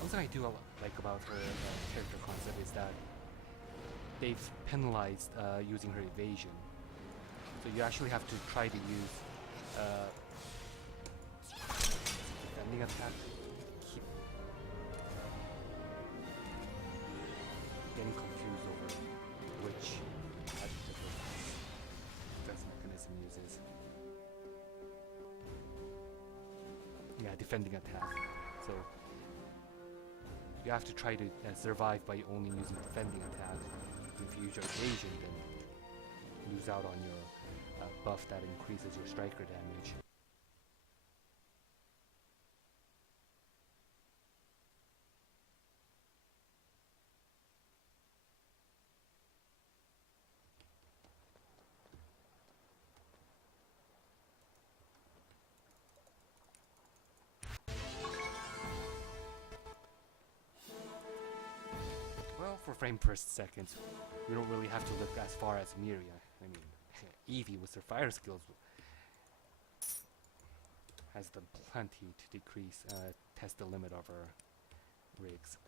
One thing I do like about her character concept is that they've penalized using her evasion. So you actually have to try to use defending attack. Keep getting confused over which defense mechanism uses. Yeah, defending attack. So you have to try to survive by only using defending attack. If you use your evasion, then you lose out on your buff that increases your striker damage. Well, for frame per second, we don't really have to look as far as Miri. I mean, Eevee with her fire skills has done plenty to decrease, test the limit of her rigs.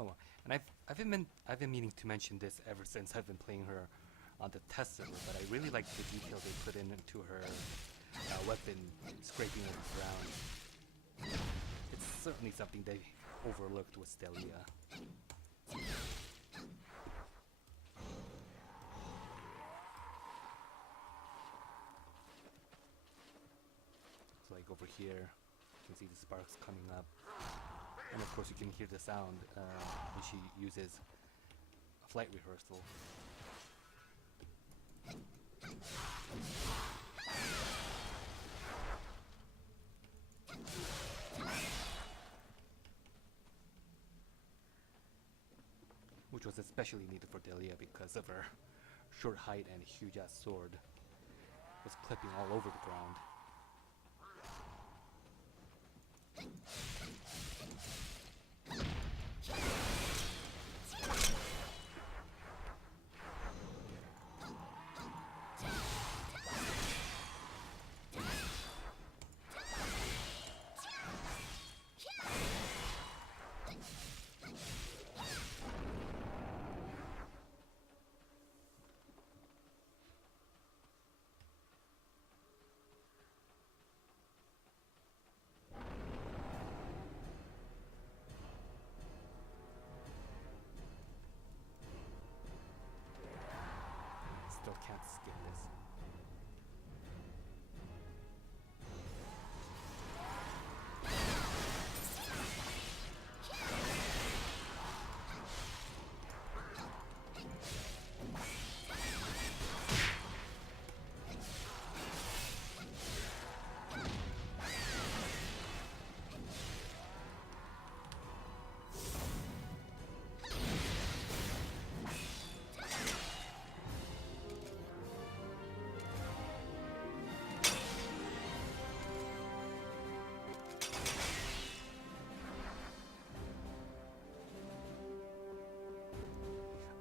Oh, and I've been meaning to mention this ever since I've been playing her on the test server, but I really like the detail they put into her weapon scraping over the ground. It's certainly something they overlooked with Delia. So like over here, you can see the sparks coming up. And of course you can hear the sound when she uses a flight rehearsal. Which was especially needed for Delia because of her short height and huge ass sword. Was clipping all over the ground. Still can't skip this.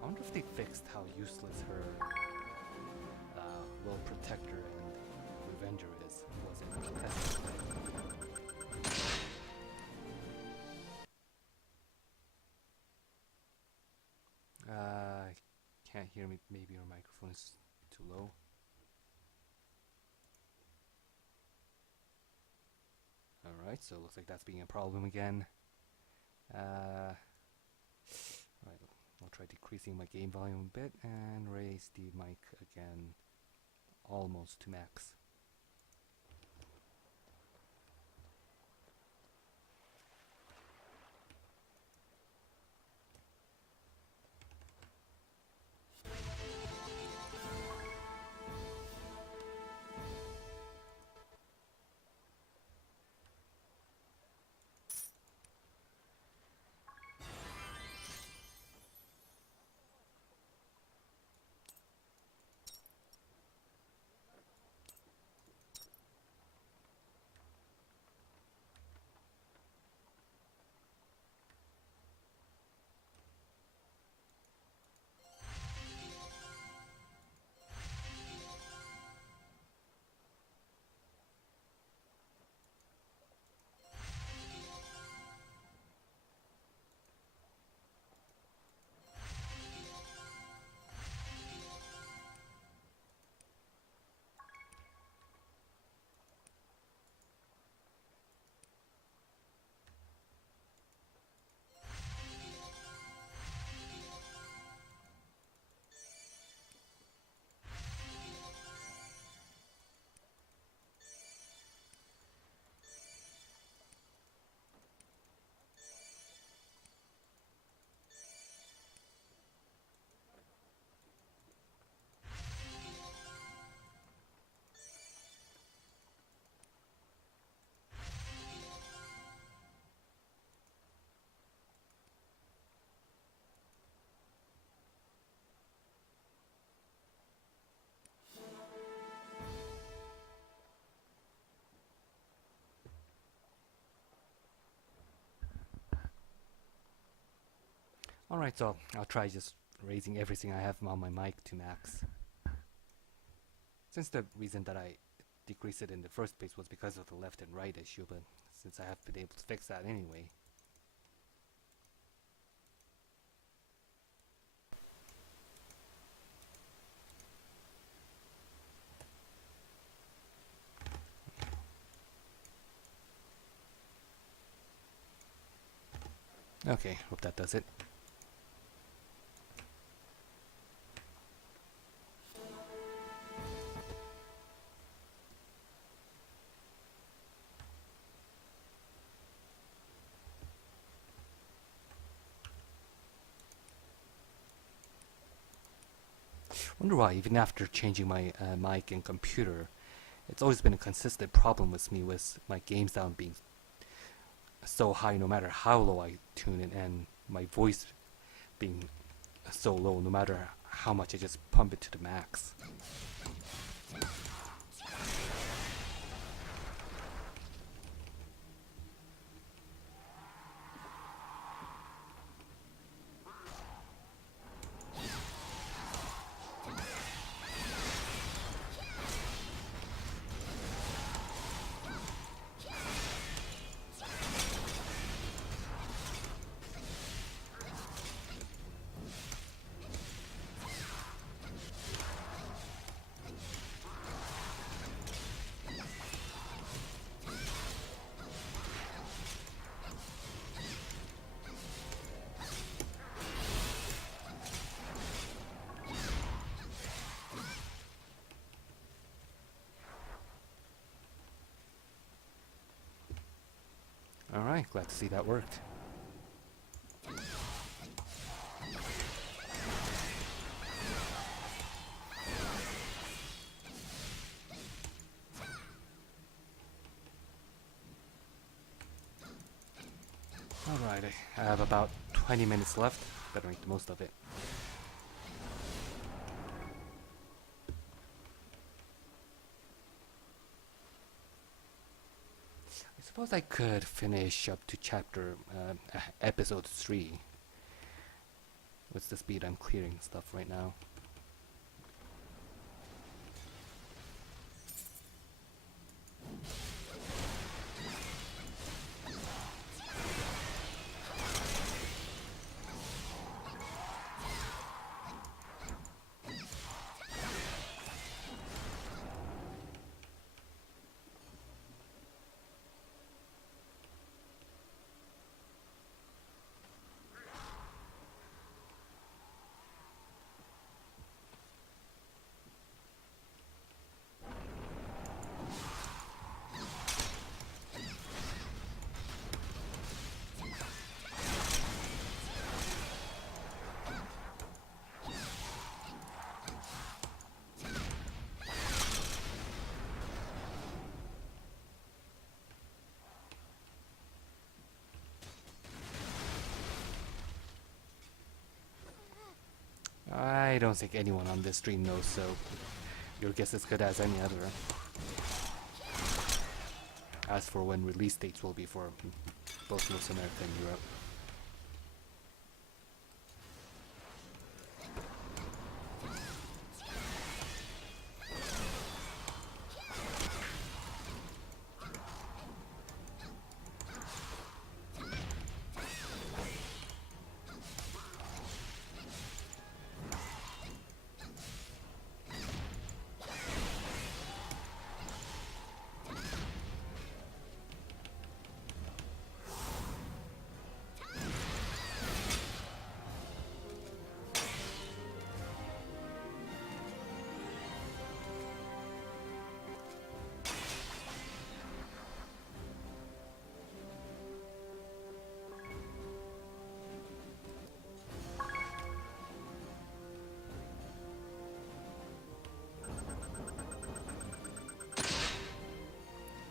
I wonder if they fixed how useless her Will Protector and Revenger was in the test. Can't hear me. Maybe your microphone is too low. Alright, so it looks like that's being a problem again. Right, I'll try decreasing my game volume a bit and raise the mic again almost to max. Alright, so I'll try just raising everything I have on my mic to max. Since the reason that I decreased it in the first place was because of the left and right issue, but since I have been able to fix that anyway. Okay, hope that does it. Wonder why, even after changing my mic and computer, it's always been a consistent problem with me with my game sound being so high no matter how low I tune it, and my voice being so low no matter how much I just pump it to the max. Alright, glad to see that worked. Alright, I have about 20 minutes left. Better make the most of it. I suppose I could finish up to episode 3. What's the speed I'm clearing stuff right now? I don't think anyone on this stream knows, so your guess is as good as any other. As for when release dates will be for both North America and Europe.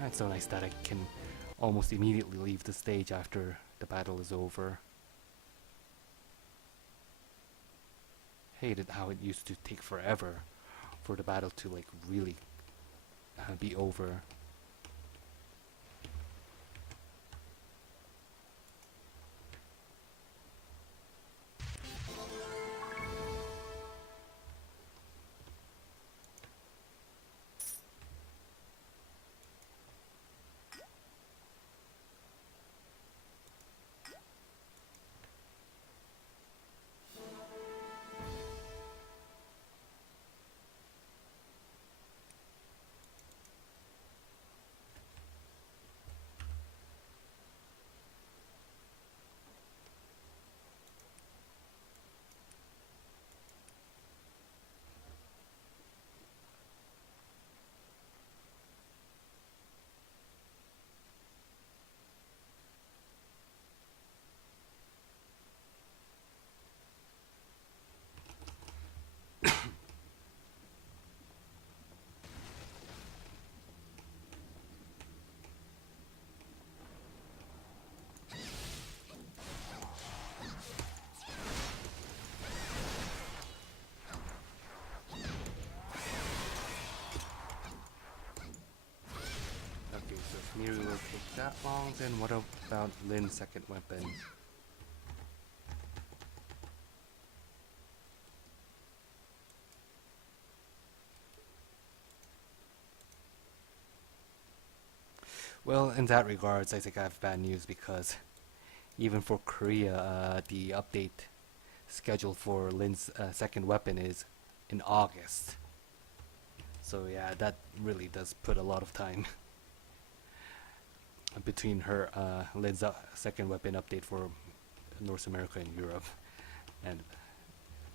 It's so nice that I can almost immediately leave the stage after the battle is over. Hated how it used to take forever for the battle to like really be over. that long, then what about Lin's second weapon? Well, in that regards, I think I have bad news because even for Korea, the update schedule for Lin's second weapon is in August. So yeah, that really does put a lot of time between her Lin's second weapon update for North America and Europe, and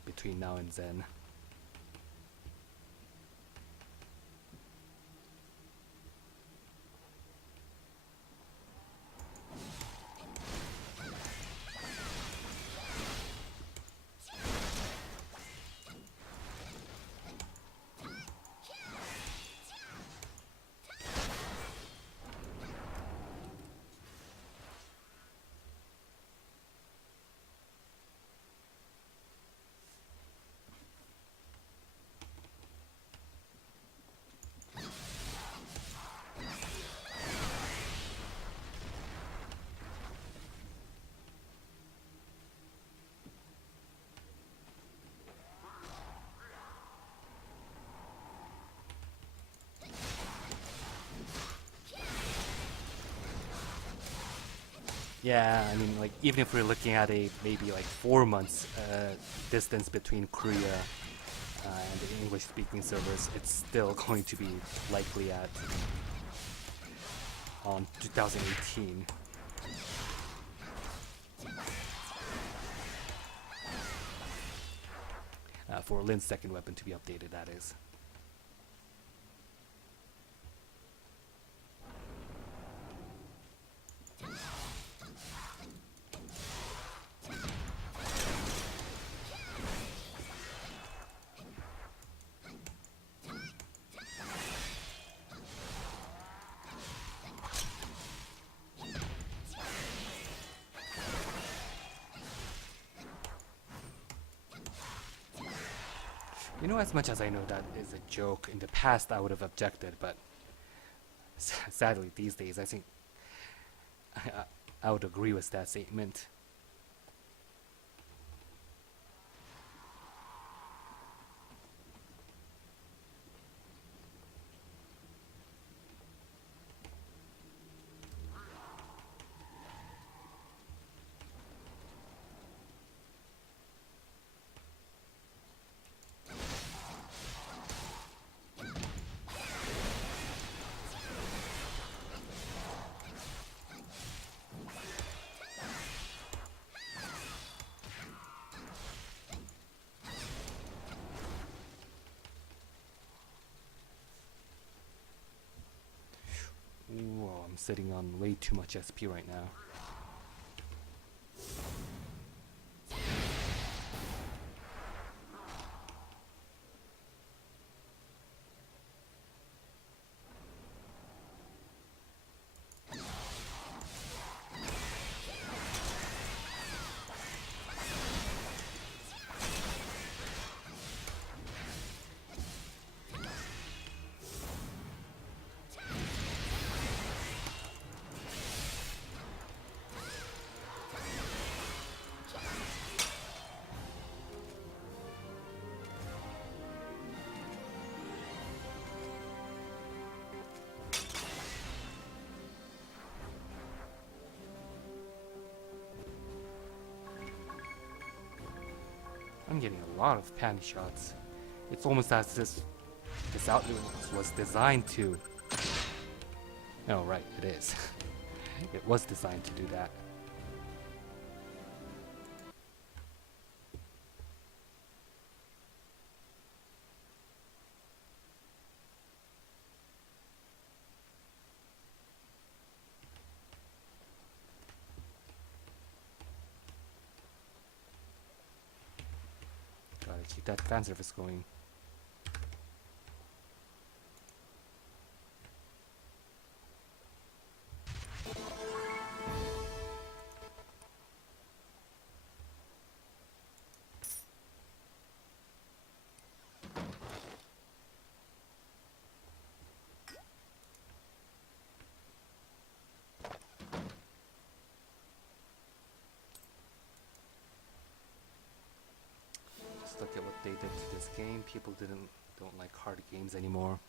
between now and then. Yeah, I mean, like, even if we're looking at a maybe like 4 months distance between Korea and the English-speaking servers, it's still going to be likely at on 2018. For Lin's second weapon to be updated, that is. You know, as much as I know that is a joke, in the past I would have objected, but sadly these days I think I would agree with that statement. Ooh, I'm sitting on way too much SP right now. I'm getting a lot of panty shots. It's almost as this outfit was designed to... Oh, right, it is. It was designed to do that. Gotta keep that fan service going. look at what they did to this game. People don't like hard games anymore.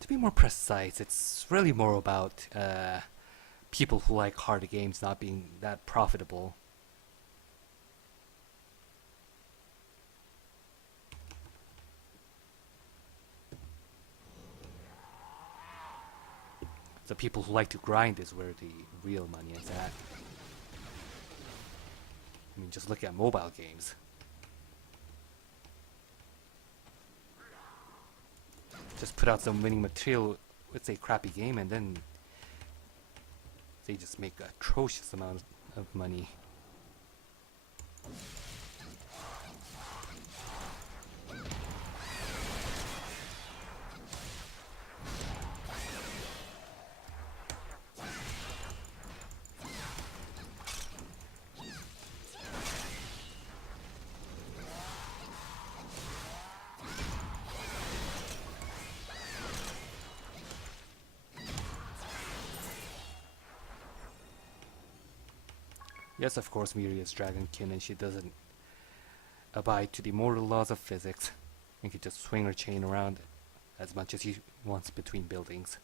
To be more precise, it's really more about people who like hard games not being that profitable. The people who like to grind is where the real money is at. I mean, just look at mobile games. Just put out some winning material with a crappy game and then they just make an atrocious amount of money. Yes, of course, Miri is Dragonkin and she doesn't abide to the mortal laws of physics and can just swing her chain around as much as she wants between buildings.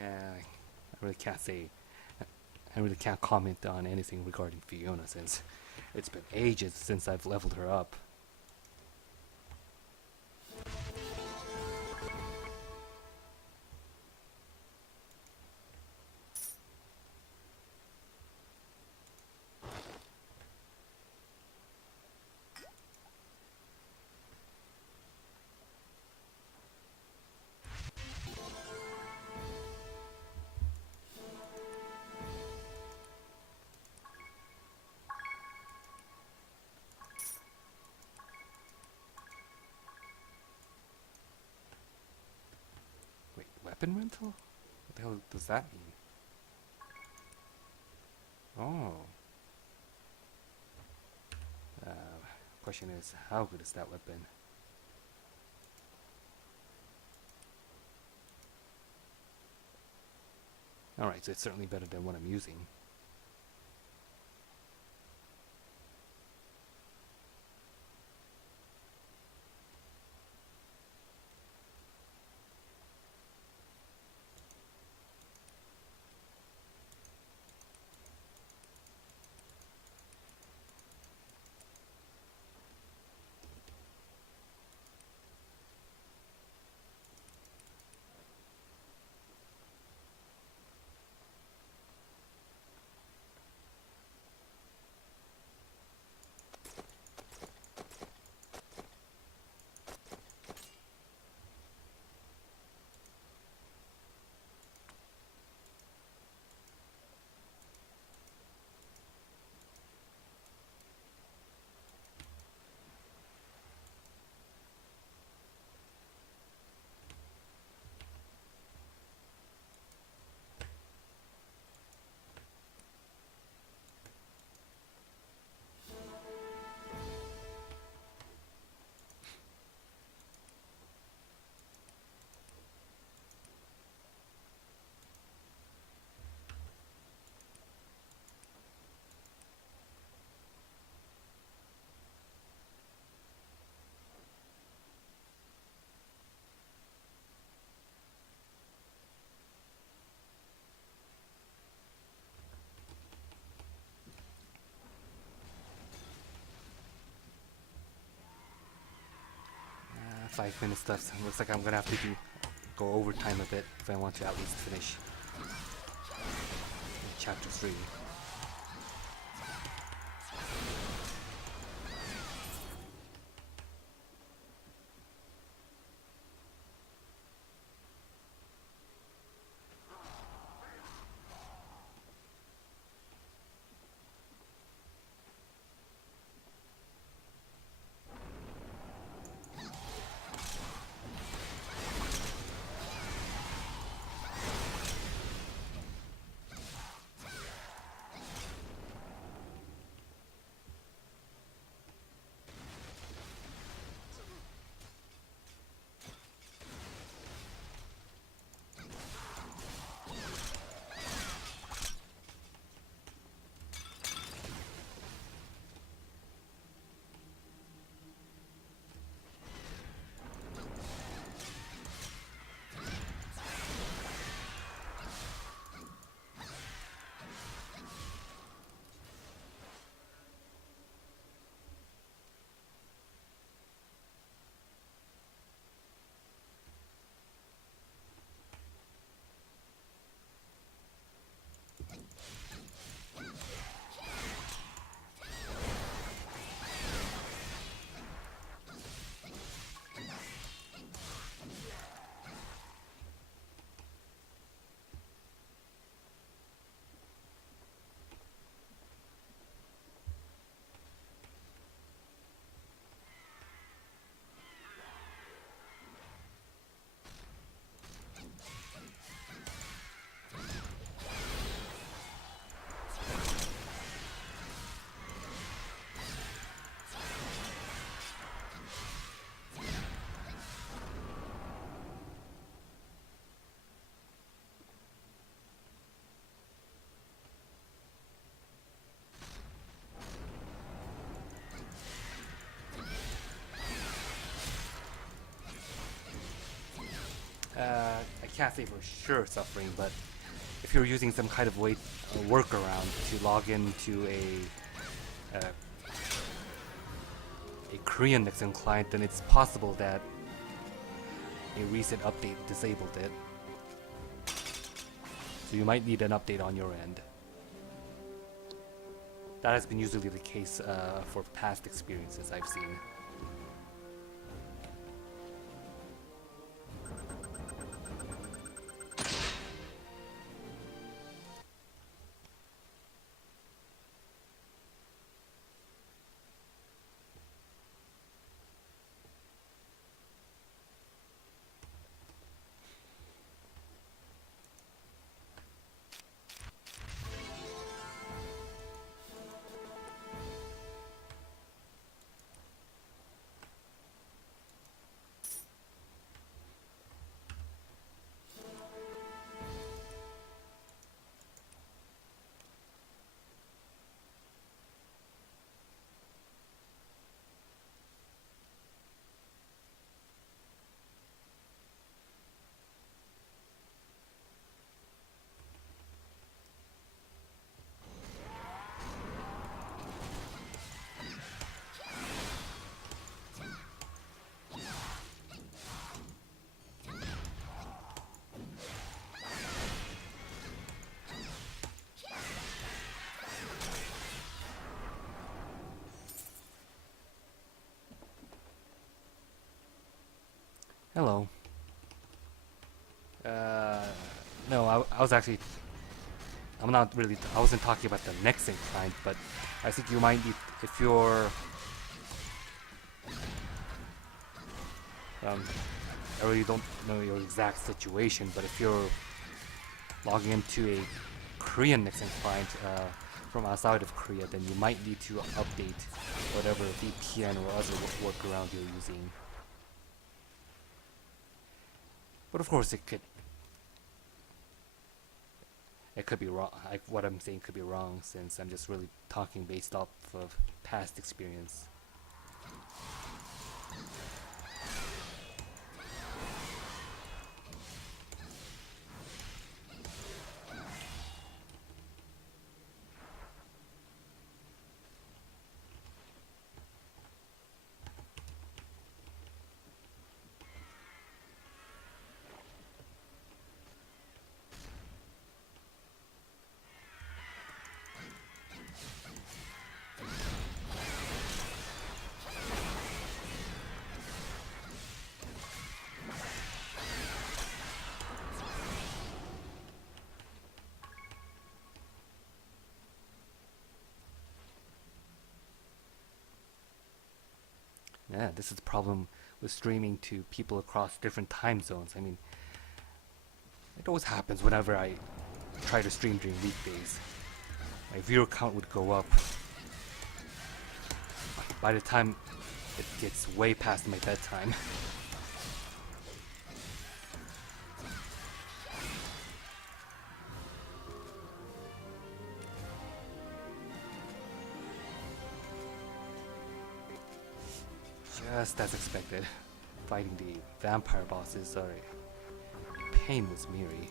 Yeah, I really can't say. I really can't comment on anything regarding Fiona since it's been ages since I've leveled her up. Wait, weapon rental? What the hell does that mean? Oh. Question is, how good is that weapon? Alright, so it's certainly better than what I'm using. 5 minutes left. Looks like I'm gonna have to go overtime a bit if I want to at least finish chapter 3. I can't say for sure suffering, but if you're using some kind of workaround to log into a Korean Nixon client, then it's possible that a recent update disabled it. So you might need an update on your end. That has been usually the case for past experiences I've seen. Hello. No, I was actually... I'm not really... I wasn't talking about the Nexon client, but I think you might need... If you're... I really don't know your exact situation, but if you're logging into a Korean Nexon client from outside of Korea, then you might need to update whatever VPN or other workaround you're using. But of course, it could be wrong. What I'm saying could be wrong, since I'm just really talking based off of past experience. Yeah, this is the problem with streaming to people across different time zones. I mean, it always happens whenever I try to stream during weekdays. My viewer count would go up. By the time it gets way past my bedtime. Just as expected, fighting the vampire bosses are a pain with Miri.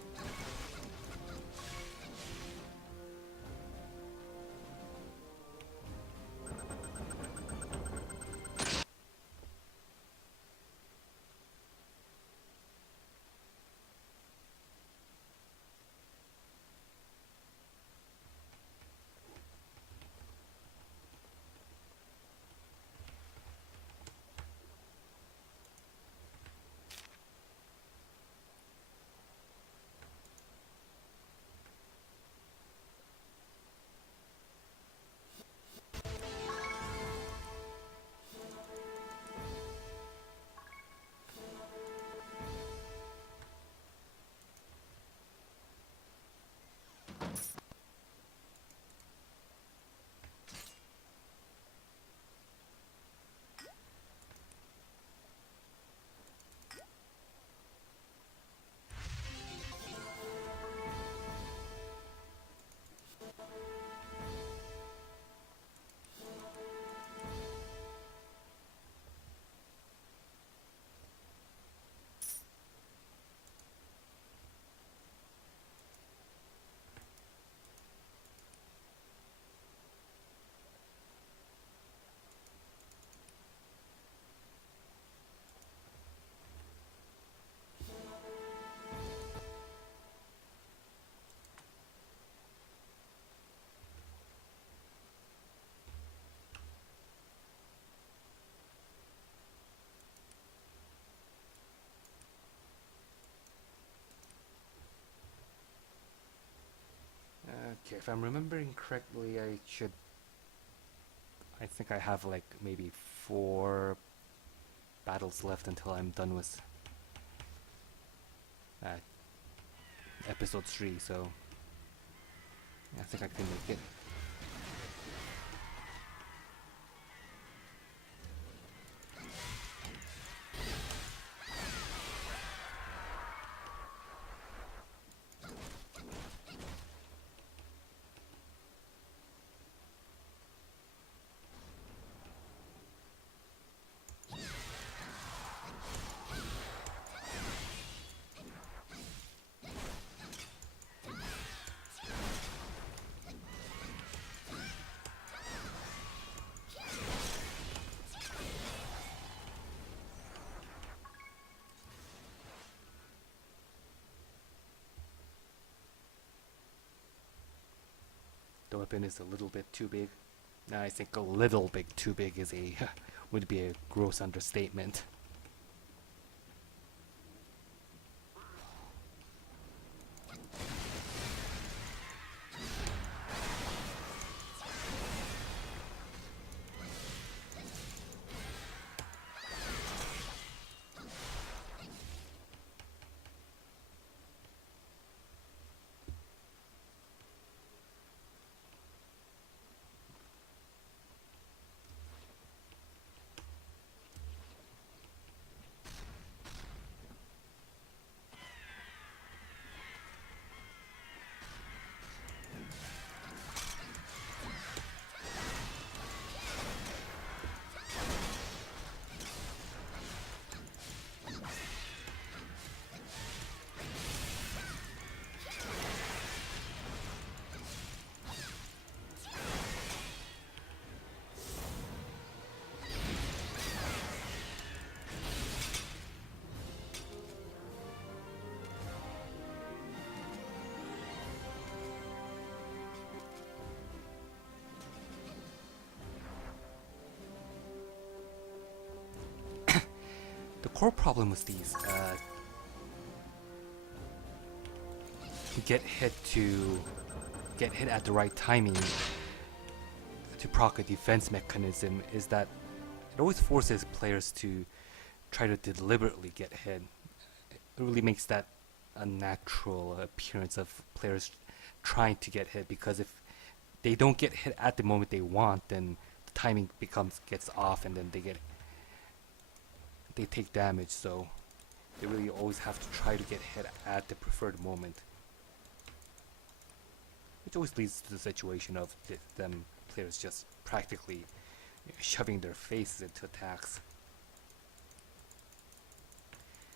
Okay, if I'm remembering correctly, I think I have like maybe 4 battles left until I'm done with episode 3, so I think I can make it. The weapon is a little bit too big. Now I think a little bit too big is a would be a gross understatement. The core problem with these, get hit at the right timing to proc a defense mechanism, is that it always forces players to try to deliberately get hit. It really makes that a natural appearance of players trying to get hit, because if they don't get hit at the moment they want, then the timing gets off, and then they take damage. So they really always have to try to get hit at the preferred moment, which always leads to the situation of them players just practically shoving their faces into attacks,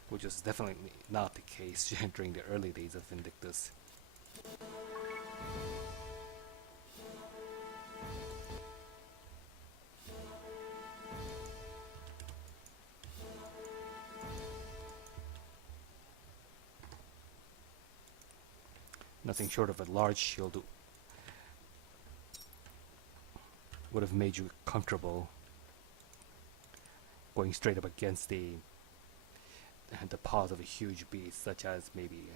which was definitely not the case during the early days of Vindictus. Nothing short of a large shield would have made you comfortable going straight up against the paws of a huge beast, such as maybe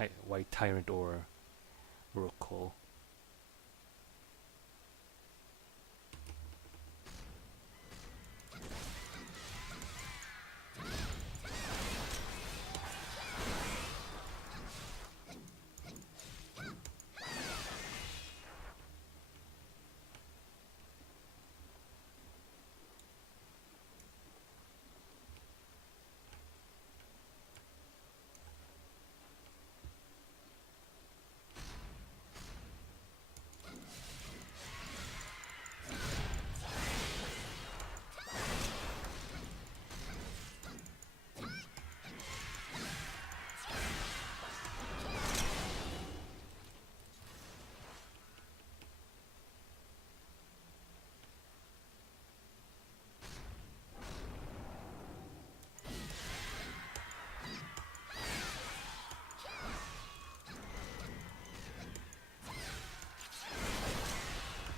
a white tyrant or Oracle.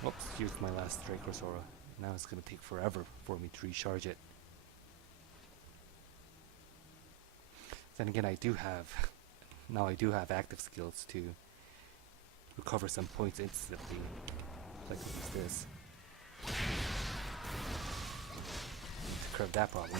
Oops, used my last Dracosaura. Now it's gonna take forever for me to recharge it. Then again, I do have active skills to recover some points instantly, like this, to curb that problem.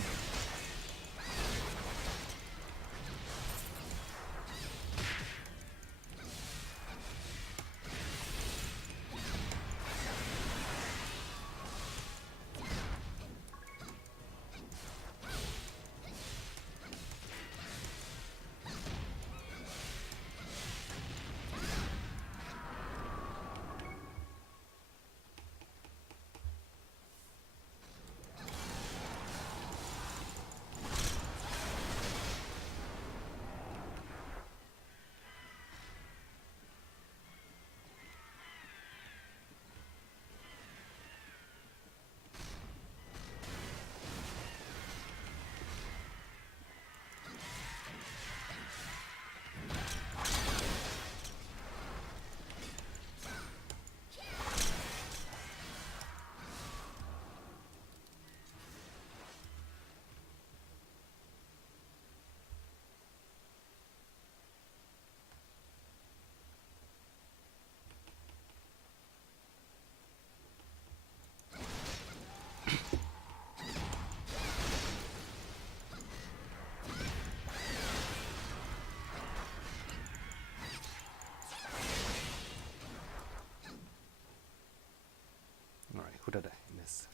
Alright, who did I miss?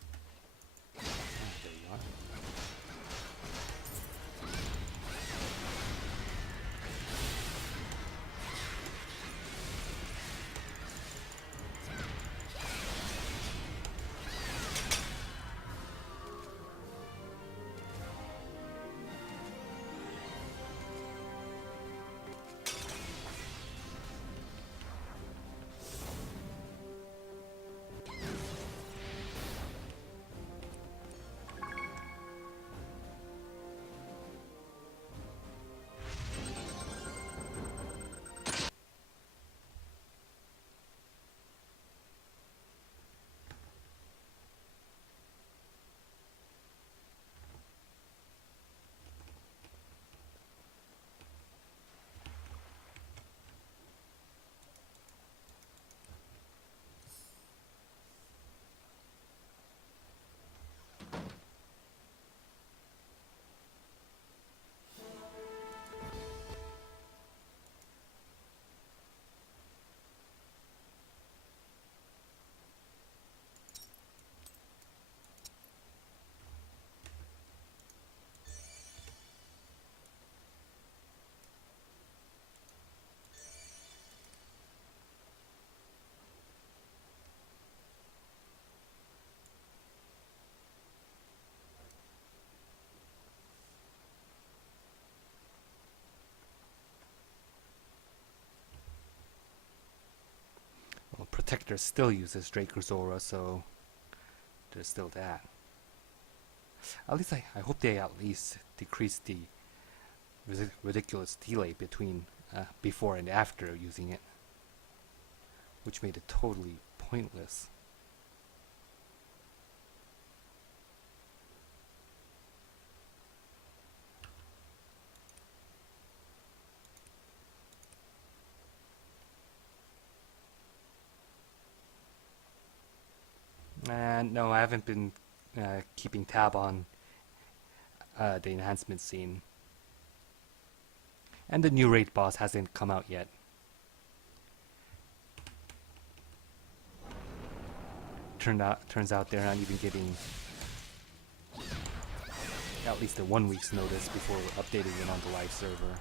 Oh, there you are. Protector still uses Draker's Aura, so there's still that. At least I hope they at least decrease the ridiculous delay between before and after using it, which made it totally pointless. And no, I haven't been keeping tab on the enhancement scene. And the new raid boss hasn't come out yet. Turns out they're not even giving at least a 1 week's notice before updating it on the live server.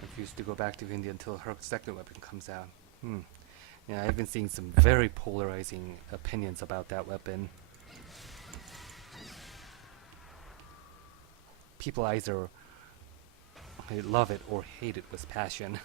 Refuse to go back to India until her second weapon comes out. Yeah, I've been seeing some very polarizing opinions about that weapon. People either love it or hate it with passion.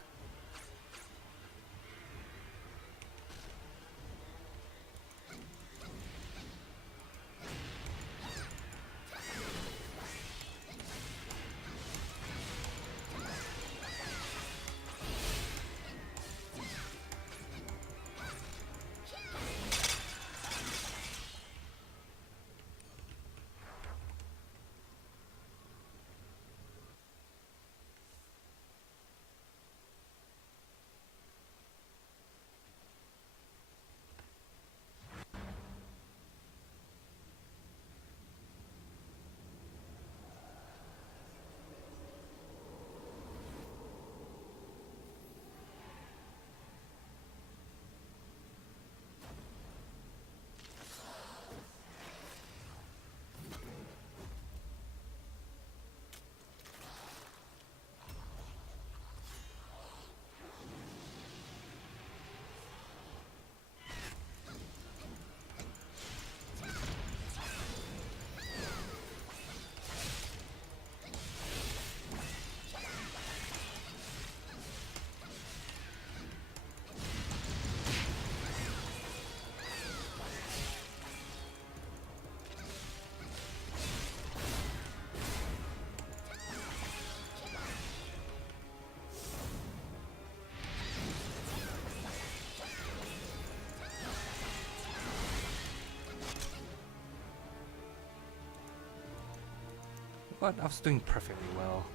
But I was doing perfectly well.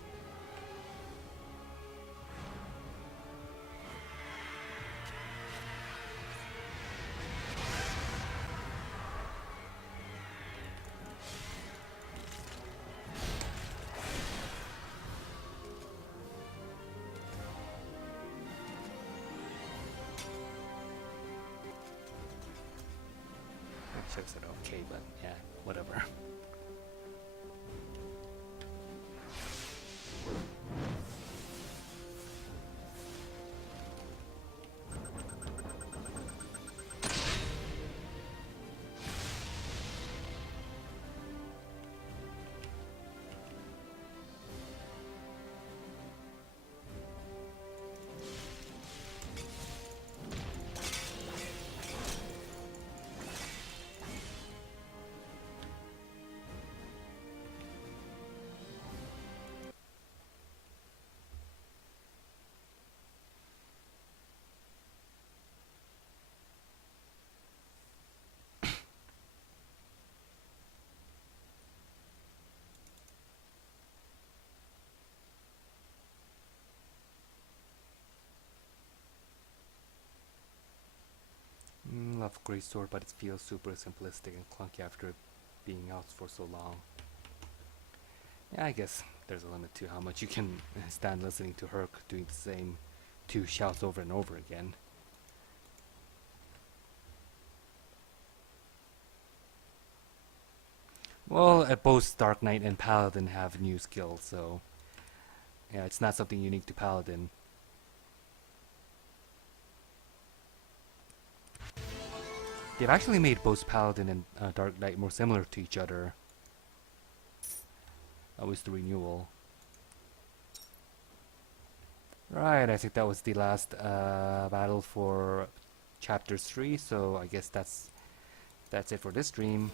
I should have said okay, but yeah, whatever. Love Great Sword, but it feels super simplistic and clunky after being out for so long. Yeah, I guess there's a limit to how much you can stand listening to her doing the same two shouts over and over again. Well, both Dark Knight and Paladin have new skills, so yeah, it's not something unique to Paladin. They've actually made both Paladin and Dark Knight more similar to each other. That was the renewal. Right, I think that was the last battle for Chapter 3, so I guess that's it for this stream.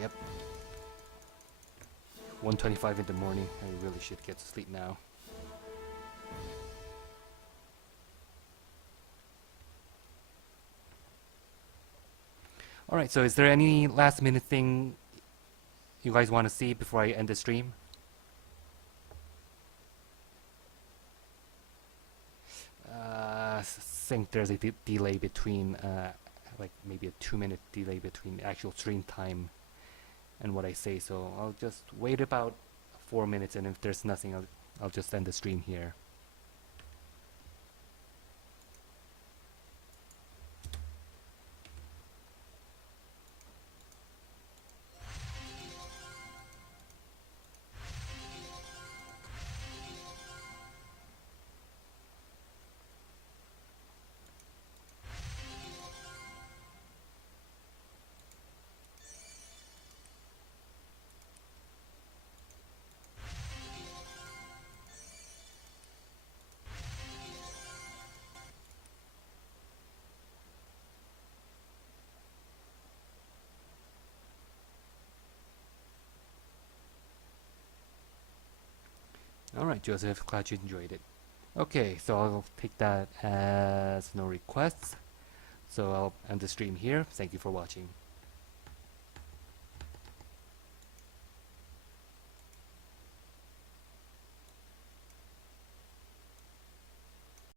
Yep. 1:25 in the morning. I really should get to sleep now. Alright, so is there any last minute thing you guys want to see before I end the stream? I think there's a delay between, like maybe a 2-minute delay between the actual stream time and what I say, so I'll just wait about 4 minutes, and if there's nothing, I'll just end the stream here. Alright, Joseph, glad you enjoyed it. Okay, so I'll take that as no requests. So I'll end the stream here. Thank you for watching.